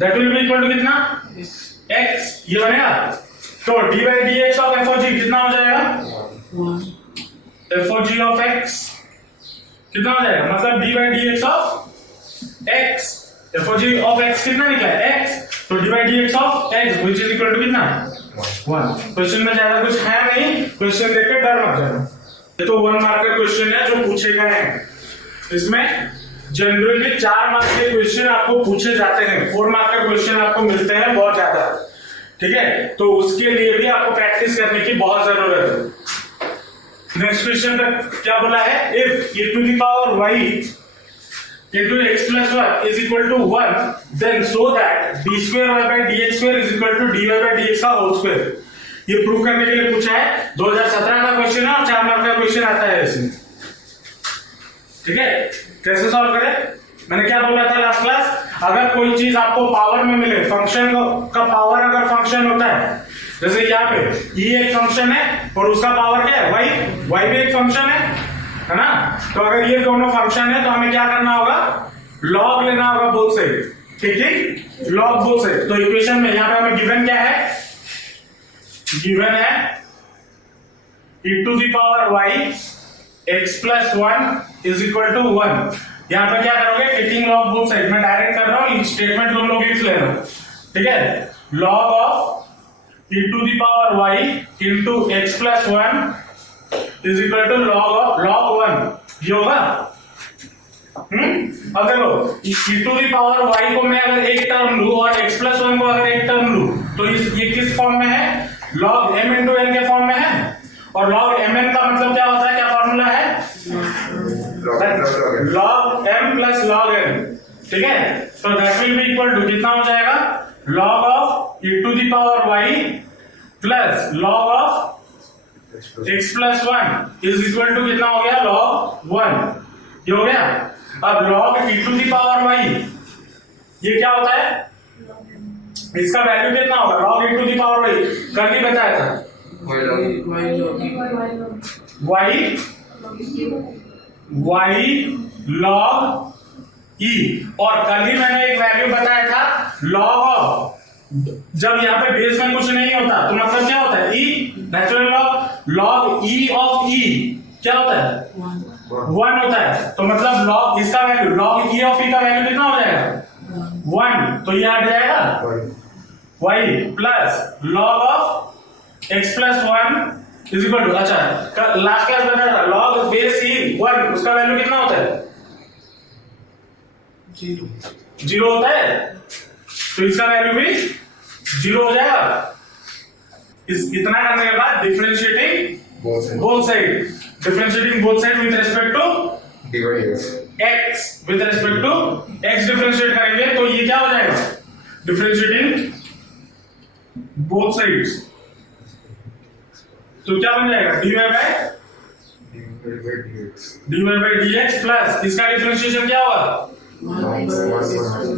that will be equal to कितना, x, ये बनेगा, तो d by dx of fog कितना हो जाएगा, fog of x कितना हो जाएगा, मतलब d by d x of x, FOG of x कितना निकला है x, तो d by d x of x which is equal to कितना 1। क्वेश्चन में ज्यादा कुछ है नहीं, क्वेश्चन देख के डर मत जाना, ये तो 1 मार्क का क्वेश्चन है जो पूछे गए हैं। इसमें जनरली 4 मार्क के क्वेश्चन आपको पूछे जाते हैं, 4 मार्क का क्वेश्चन आपको मिलते हैं बहुत ज्यादा, ठीक है, तो उसके लिए भी आपको प्रैक्टिस करने की बहुत जरूरत है। नेक्स्ट क्वेश्चन का क्या बोला है, if e to the power y into x plus 1 is equal to 1, then so that d square y by dx square is equal to dy by dx का होल स्क्वायर। ये प्रूव करने के लिए पूछा है, 2017 का क्वेश्चन है और 4 मार्क का क्वेश्चन आता है इसमें, ठीक है। कैसे सॉल्व करें, मैंने क्या बोला था लास्ट क्लास, अगर कोई चीज आपको पावर में मिले, फंक्शन का पावर अगर फंक्शन होता है, जैसे यहाँ पे e एक फंक्शन है और उसका पावर क्या है y भी एक फंक्शन है ना, तो अगर ये दोनों फंक्शन है तो हमें क्या करना होगा, लॉग लेना होगा बोथ साइड, ठीक है, लॉग बोथ साइड। तो इक्वेशन में यहाँ पे हमें गिवन क्या है, गिवन है e to the power y x plus 1 is equal to 1। यहाँ पे क्या करोगे, टेकिंग लॉग बोथ साइड, मैं डायरेक्ट कर रहा हूँ, स्टेटमेंट तुम लोग लिख लेना, ठीक है। Log of e to the power y into x plus 1 is equal to log 1, ये होगा। अब देखो e to the power y को मैं अगर एक टर्म लूं और x प्लस 1 को अगर एक टर्म लूं, तो ये किस फॉर्म में है, लॉग m इंटू n के फॉर्म में है, और लॉग mn का मतलब क्या होता है, क्या फॉर्मूला है, log m plus log n, ठीक है। तो that will be equal to कितना हो जाएगा, log of e to the power y plus log of x plus 1 is equal to कितना हो गया, लॉग 1, ये हो गया। अब log e to the power y ये क्या होता है, इसका वैल्यू कितना होगा, log e to the power y, कल ही बताया था y log e, और कल ही मैंने एक वैल्यू बताया था लॉग ऑफ, जब यहाँ पे बेस में कुछ नहीं होता तो मतलब क्या होता है, e natural log e of e क्या होता है, 1 होता है, तो मतलब लॉग इसका value, log e of e का वैल्यू कितना हो जाएगा 1, तो ये आ जाएगा y plus log of x plus 1 is equal to, अच्छा लास्ट क्लास बताया था लॉग बेस e 1, उसका वैल्यू कितना होता है, 0 होता है, तो इसका वैल्यू भी 0 हो जाएगा। इतना करने के बाद differentiating both side, differentiating both side with respect to dy dx, x, with respect to x differentiate करेंगे, तो ये क्या हो जाएगा, डिफरेंशिएटिंग बोथ साइड्स, तो क्या बन जाएगा, dy बाय dx प्लस इसका डिफरेंशिएशन क्या होगा,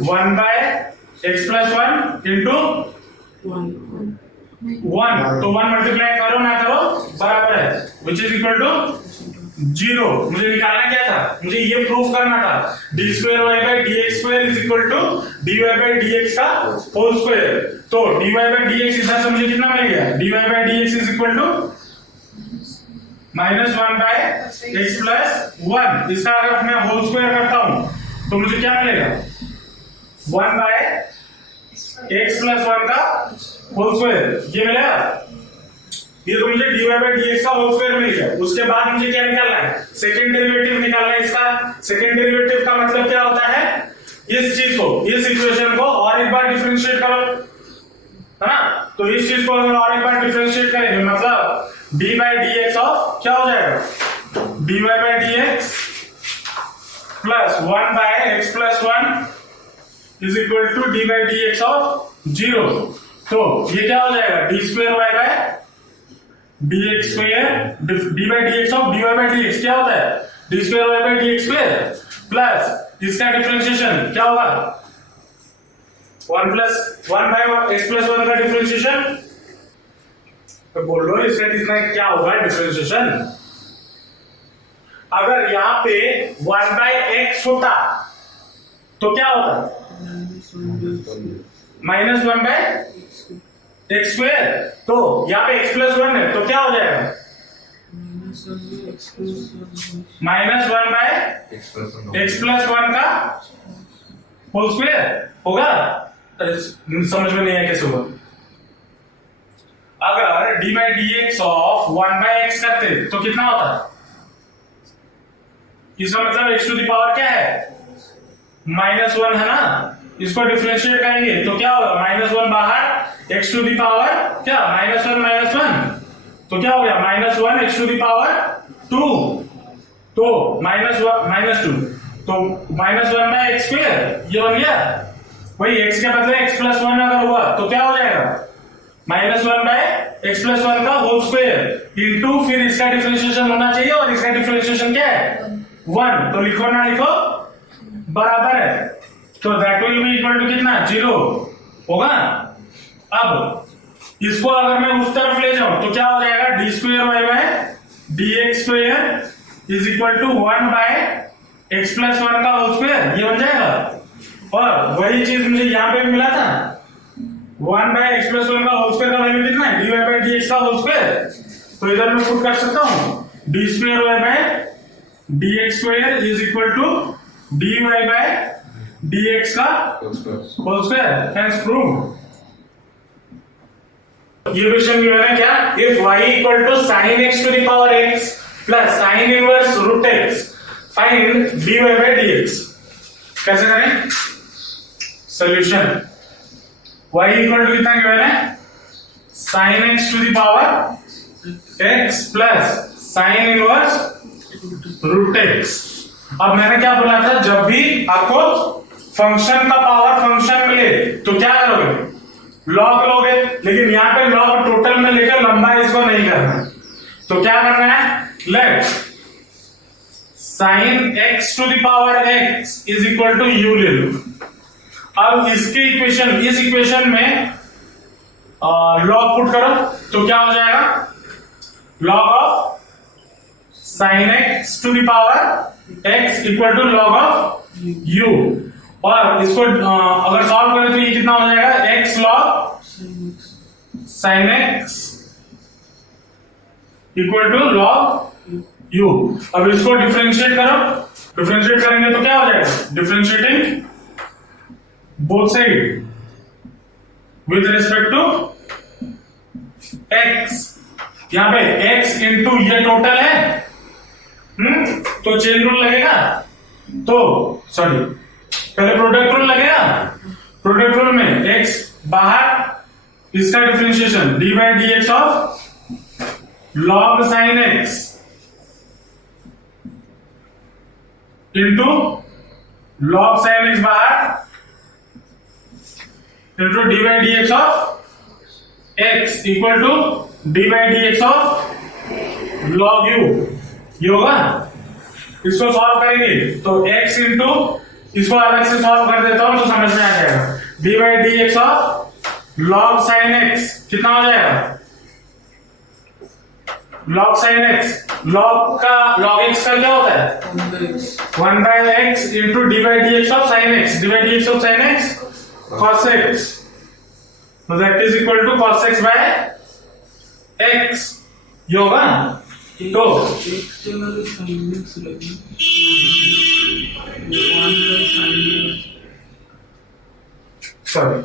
1 बाय x प्लस 1 इंटू 1, तो 1 मल्टीप्लाई करो ना करो बराबर है, विच इज इक्वल टू 0। मुझे निकालना क्या था, मुझे ये प्रूफ करना था, d square y by d x square is equal to d y by d x का होल स्क्वायर। तो d y by d x इधर से मुझे कितना मिल गया, d y by d x is equal to -1 by x plus 1, इसका अगर मैं होल स्क्वायर करता हूं तो मुझे क्या मिलेगा, 1 बाय एक्स प्लस 1 का होल स्क्वायर, ये मिलेगा, ये तो मुझे dy बाई dx का होल स्क्वायर मिल गया। उसके बाद मुझे क्या निकालना है, सेकंड डेरिवेटिव निकालना है इसका। सेकंड डेरिवेटिव का मतलब क्या होता है, इस चीज को, इस इक्वेशन को और एक बार डिफरेंशिएट करो, है ना, तो इस चीज को अगर और एक बार डिफरेंशिएट करेंगे मतलब dy बाई dx ऑफ क्या हो जाएगा, dy by dx plus 1 by x plus 1 is equal to d by dx of 0। तो ये क्या हो जाएगा, d square y by dx square, d by dx of dy by dx क्या होता है, d square y by dx square plus इसका डिफरेंशिएशन क्या होगा, 1 बाय x प्लस 1 का डिफरेंशिएशन, तो बोलो इसका कितना क्या होगा डिफरेंशिएशन। अगर यहाँ पे 1 बाय x होता तो क्या होता, -1 बाय x स्क्वायर, तो यहाँ पे x प्लस 1 है तो क्या हो जाएगा, minus one by x plus one का होल स्क्वायर होगा। समझ में नहीं है कैसे होगा। अगर D by d x of one by x करते तो कितना होता है? इसका मतलब एक्स टू दी पावर क्या है? माइनस वन है ना। इसको डिफरेंशिएट करेंगे तो क्या होगा? माइनस वन बाहर, एक्स टू दी पावर क्या? माइनस वन तो क्या हो गया? Minus one x to the power two, तो माइनस वन माइनस टू, तो minus one by x square ये बन गया। वही एक्स के बदले एक्स प्लस वन अगर हुआ तो क्या हो जाएगा? Minus one by x plus one का होल स्क्वायर इंटू फिर इसका डिफरेंशिएशन होना चाहिए, और इसका डिफरेंशिएशन क्या है? वन। तो लिखो ना लिखो, बराबर है, तो that will be equal to कितना? 0 होगा। अब इसको अगर मैं उस तरफ ले जाऊं तो क्या हो जाएगा? D square y by d x square is equal to one by x plus one का होल स्क्वायर, ये बन जाएगा। और वही चीज मुझे यहाँ पे भी मिला था, one by x plus one का होल स्क्वायर का वैल्यू कितना है? D y by d x का होल स्क्वायर। तो इधर मैं पुट कर सकता हूँ d square y by d x square is equal to d y by d x का होल स्क्वायर। Hence proved. ये क्वेश्चन में मैंने क्या, if y equal to sine x to the power x plus sine inverse root x find dy by dx। कैसे करें? सॉल्यूशन y इक्वल टू कितना गिवन है? Sine x to the power x plus sine inverse root x। अब मैंने क्या बोला था, जब भी आपको फंक्शन का पावर फंक्शन मिले तो क्या करोगे? लॉग लोगे। लेकिन यहाँ पे लॉग टोटल में लेकर लंबा इसको नहीं करना है, तो क्या करना है? Let sine x to the power x is equal to u ले लो। अब इसकी इक्वेशन, इस इक्वेशन में लॉग पुट करो तो क्या हो जाएगा? Log of sine x to the power x equal to log of u. और इसको अगर सॉल्व करें तो ये कितना हो जाएगा? X log sine x equal to log u. अब इसको डिफरेंशिएट करो, डिफरेंशिएट करेंगे तो क्या हो जाएगा? Differentiating both side with respect to x. यहां पे एक्स इंटू ये टोटल है, तो चेन रूल लगेगा। तो सॉरी, पहले प्रोडक्ट रूल लगेगा। प्रोडक्ट रूल में x बाहर, इसका differentiation d by d x of log sine x into log sine x बाहर into d by d x of x equal to d by d x of log u. ये होगा। इसको सॉल्व करेंगे तो x इंटू, इसको अलग से सॉल्व कर देता हूं तो समझ में आ जाएगा। D by d x of log sine x कितना हो जाएगा? Log sine x, log x का क्या होता है? 1 by x into d by d x of sine x. D by d x of sine x cos x, तो that is equal to cos x by x. ये होगा। तो सॉरी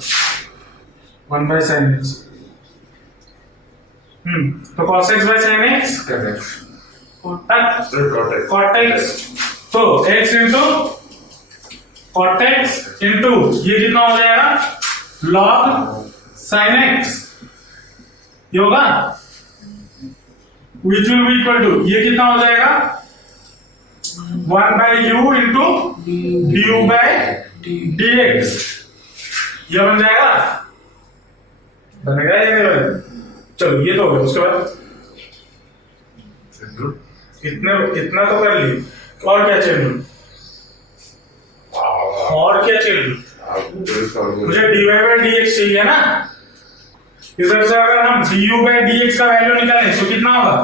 1 बाय साइन एक्स, तो cos x by sin x cot x, तो x into cot x into ये कितना हो जाएगा? log sin x। ये होगा which will be equal to, ये कितना हो जाएगा? 1 by u into du by dx। ये बन जाएगा, बनेगा ये नहीं बनेगा? चलो ये तो हो गया। उसके बाद इतना तो कर ली, और क्या चाहिए? और क्या चाहिए? मुझे dy बाय dx चाहिए ना। इधर से अगर हम du बाय dx का वैल्यू निकालें तो कितना होगा?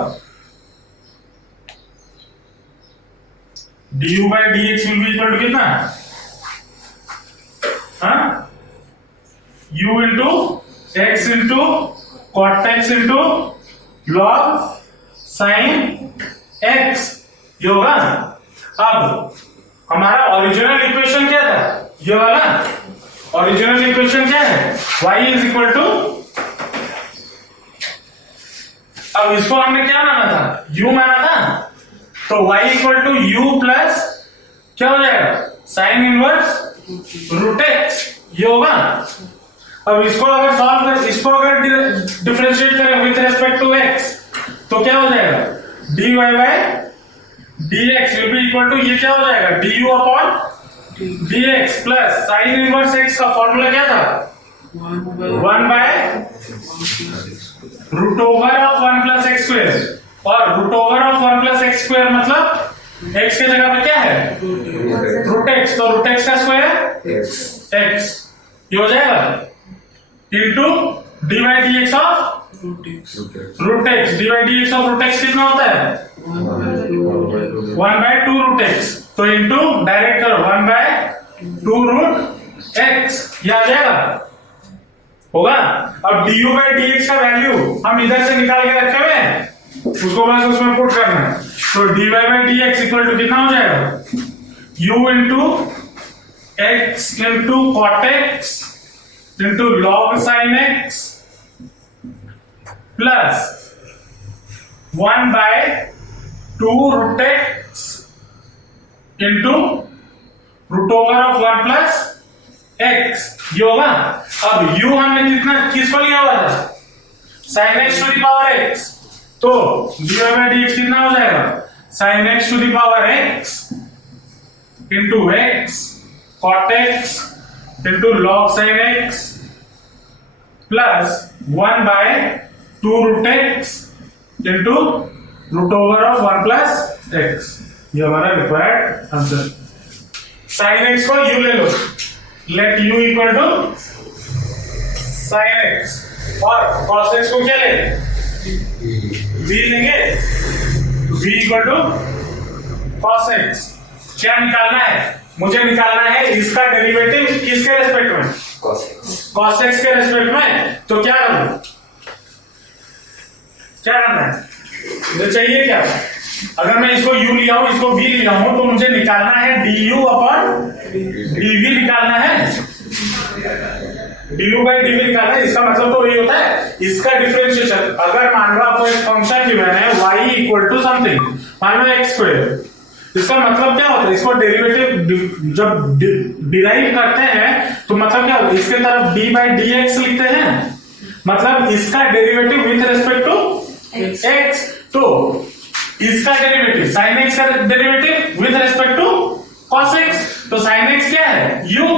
du by dx will be equal to कितना? u into x into cot x into log sine x, ये होगा। अब हमारा ओरिजिनल इक्वेशन क्या था, ये वाला ओरिजिनल इक्वेशन क्या है, y इज इक्वल टू, अब इसको हमने क्या माना था, u माना था, तो y equal to u plus क्या हो जाएगा, साइन इनवर्स रूट एक्स, ये होगा। अब इसको अगर सॉल्व कर, इसको अगर डिफरेंशिएट करें विद रेस्पेक्ट टू x, तो क्या हो जाएगा, dy by dx will be equal to, ये क्या हो जाएगा, du upon dx plus sine inverse x का फॉर्मूला क्या था, 1 by root over of 1 plus x square, और root over of 1 plus x square मतलब x के जगह पे क्या है, रूट एक्स, तो रूट एक्स का स्क्वायर x, ये हो जाएगा into d by d x of root x, d by d x of root x कितना होता है, 1 बाय 2 रूट एक्स, तो इंटू डायरेक्ट करो 1 बाय 2 रूट एक्स, ये आ जाएगा, होगा। अब du बाई डी एक्स का वैल्यू हम इधर से निकाल के रखे हुए हैं, उसको बस उसमें पुट करना है, तो dy by d x equal to कितना हो जाएगा, u into x into cot x into log sine x plus 1 by 2 root x into root over of 1 plus x, ये होगा। अब u हमने कितना किसको लिया हुआ था, sine x to the power x, तो dy बाई डी एक्स कितना हो जाएगा, sine x to the power x into x cot x into log sine x plus 1 by 2 root x into root over of 1 plus x, ये हमारा रिक्वायर्ड आंसर। साइन एक्स को u ले लो, let u equal to sine x, और कॉस एक्स को क्या ले, v लेंगे, v equal to cos x. क्या निकालना है, मुझे निकालना है इसका डेरिवेटिव किसके रेस्पेक्ट में, कॉस एक्स के रेस्पेक्ट में, तो क्या करूं, क्या करना है, मुझे चाहिए क्या, अगर मैं इसको u लिया हूं, इसको v लिया हूं, तो मुझे निकालना है du अपॉन dv निकालना है, du बाई dv निकालना है। इसका मतलब तो वही होता है, इसका डिफरेंशिएशन, अगर मान लो आपको एक फंक्शन गिवन है y इक्वल टू समथिंग, मान लो x स्क्वायर, इसका मतलब क्या होता है, इसको डेरिवेटिव जब डिराइव करते हैं तो मतलब क्या होता है, इसके तरफ d बाई डी एक्स लिखते हैं, मतलब इसका derivative with respect to x, तो इसका डेरिवेटिव साइन एक्स का derivative with respect to cos x, तो साइन एक्स क्या है u,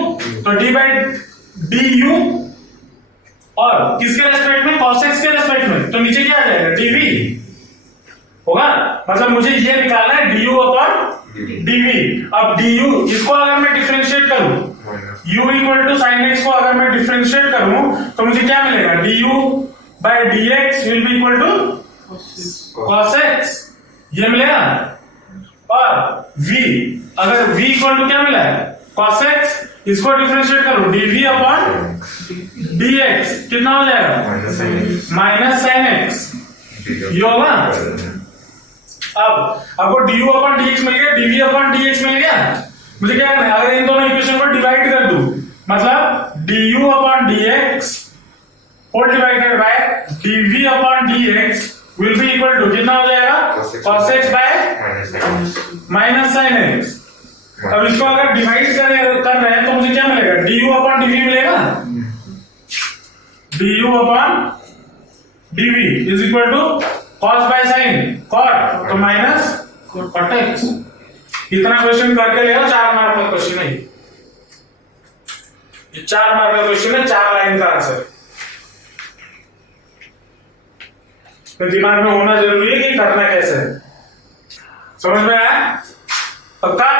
तो d बाई डी यू, और किसके रेस्पेक्ट में, कॉस एक्स के रेस्पेक्ट में, तो नीचे क्या आ जाएगा, dv होगा। मतलब मुझे ये निकालना है du अपॉन dv। अब du, इसको अगर मैं डिफरेंशिएट करूं, u equal to sine x को अगर मैं डिफरेंशिएट करूं, तो मुझे क्या मिलेगा, du by d x will be equal to cos x, ये मिलेगा। और v, अगर v इक्वल टू क्या मिला है, कॉस एक्स, इसको डिफरेंशिएट करो, dv अपॉन dx कितना हो जाएगा, माइनस साइन एक्स, ये होगा। अब आपको du अपॉन dx मिल गया, dv अपॉन dx मिल गया, मुझे क्या करना है, अगर इन दोनों इक्वेशन को डिवाइड कर दूं, मतलब du upon dx whole divided by dv upon dx will be equal to कितना हो जाएगा, cos x by minus sine x. अब इसको अगर डिवाइड कर रहे हैं तो मुझे क्या मिलेगा, du अपॉन dv मिलेगा, du upon dv is equal to cos by sine cot, तो माइनस cot x। इतना क्वेश्चन करके ले 4 मार्क का क्वेश्चन है ये, 4 मार्क का क्वेश्चन है, 4 लाइन का आंसर। तो दिमाग में होना जरूरी है कि करना कैसे है, समझ में आया, पक्का।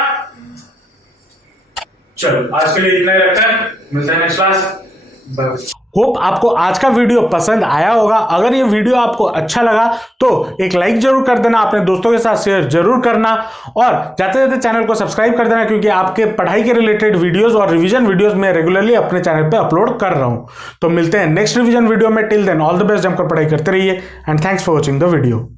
चलो आज के लिए इतना ही रखते हैं, मिलते हैं नेक्स्ट क्लास। होप आपको आज का वीडियो पसंद आया होगा। अगर ये वीडियो आपको अच्छा लगा तो एक लाइक जरूर कर देना, अपने दोस्तों के साथ शेयर जरूर करना, और जाते जाते चैनल को सब्सक्राइब कर देना, क्योंकि आपके पढ़ाई के रिलेटेड वीडियोस और रिवीजन वीडियोस मैं रेगुलरली अपने चैनल पे अपलोड कर रहा हूं। तो मिलते हैं नेक्स्ट रिवीजन वीडियो में, till then all the best, जमकर पढ़ाई करते रहिए and thanks for watching the video.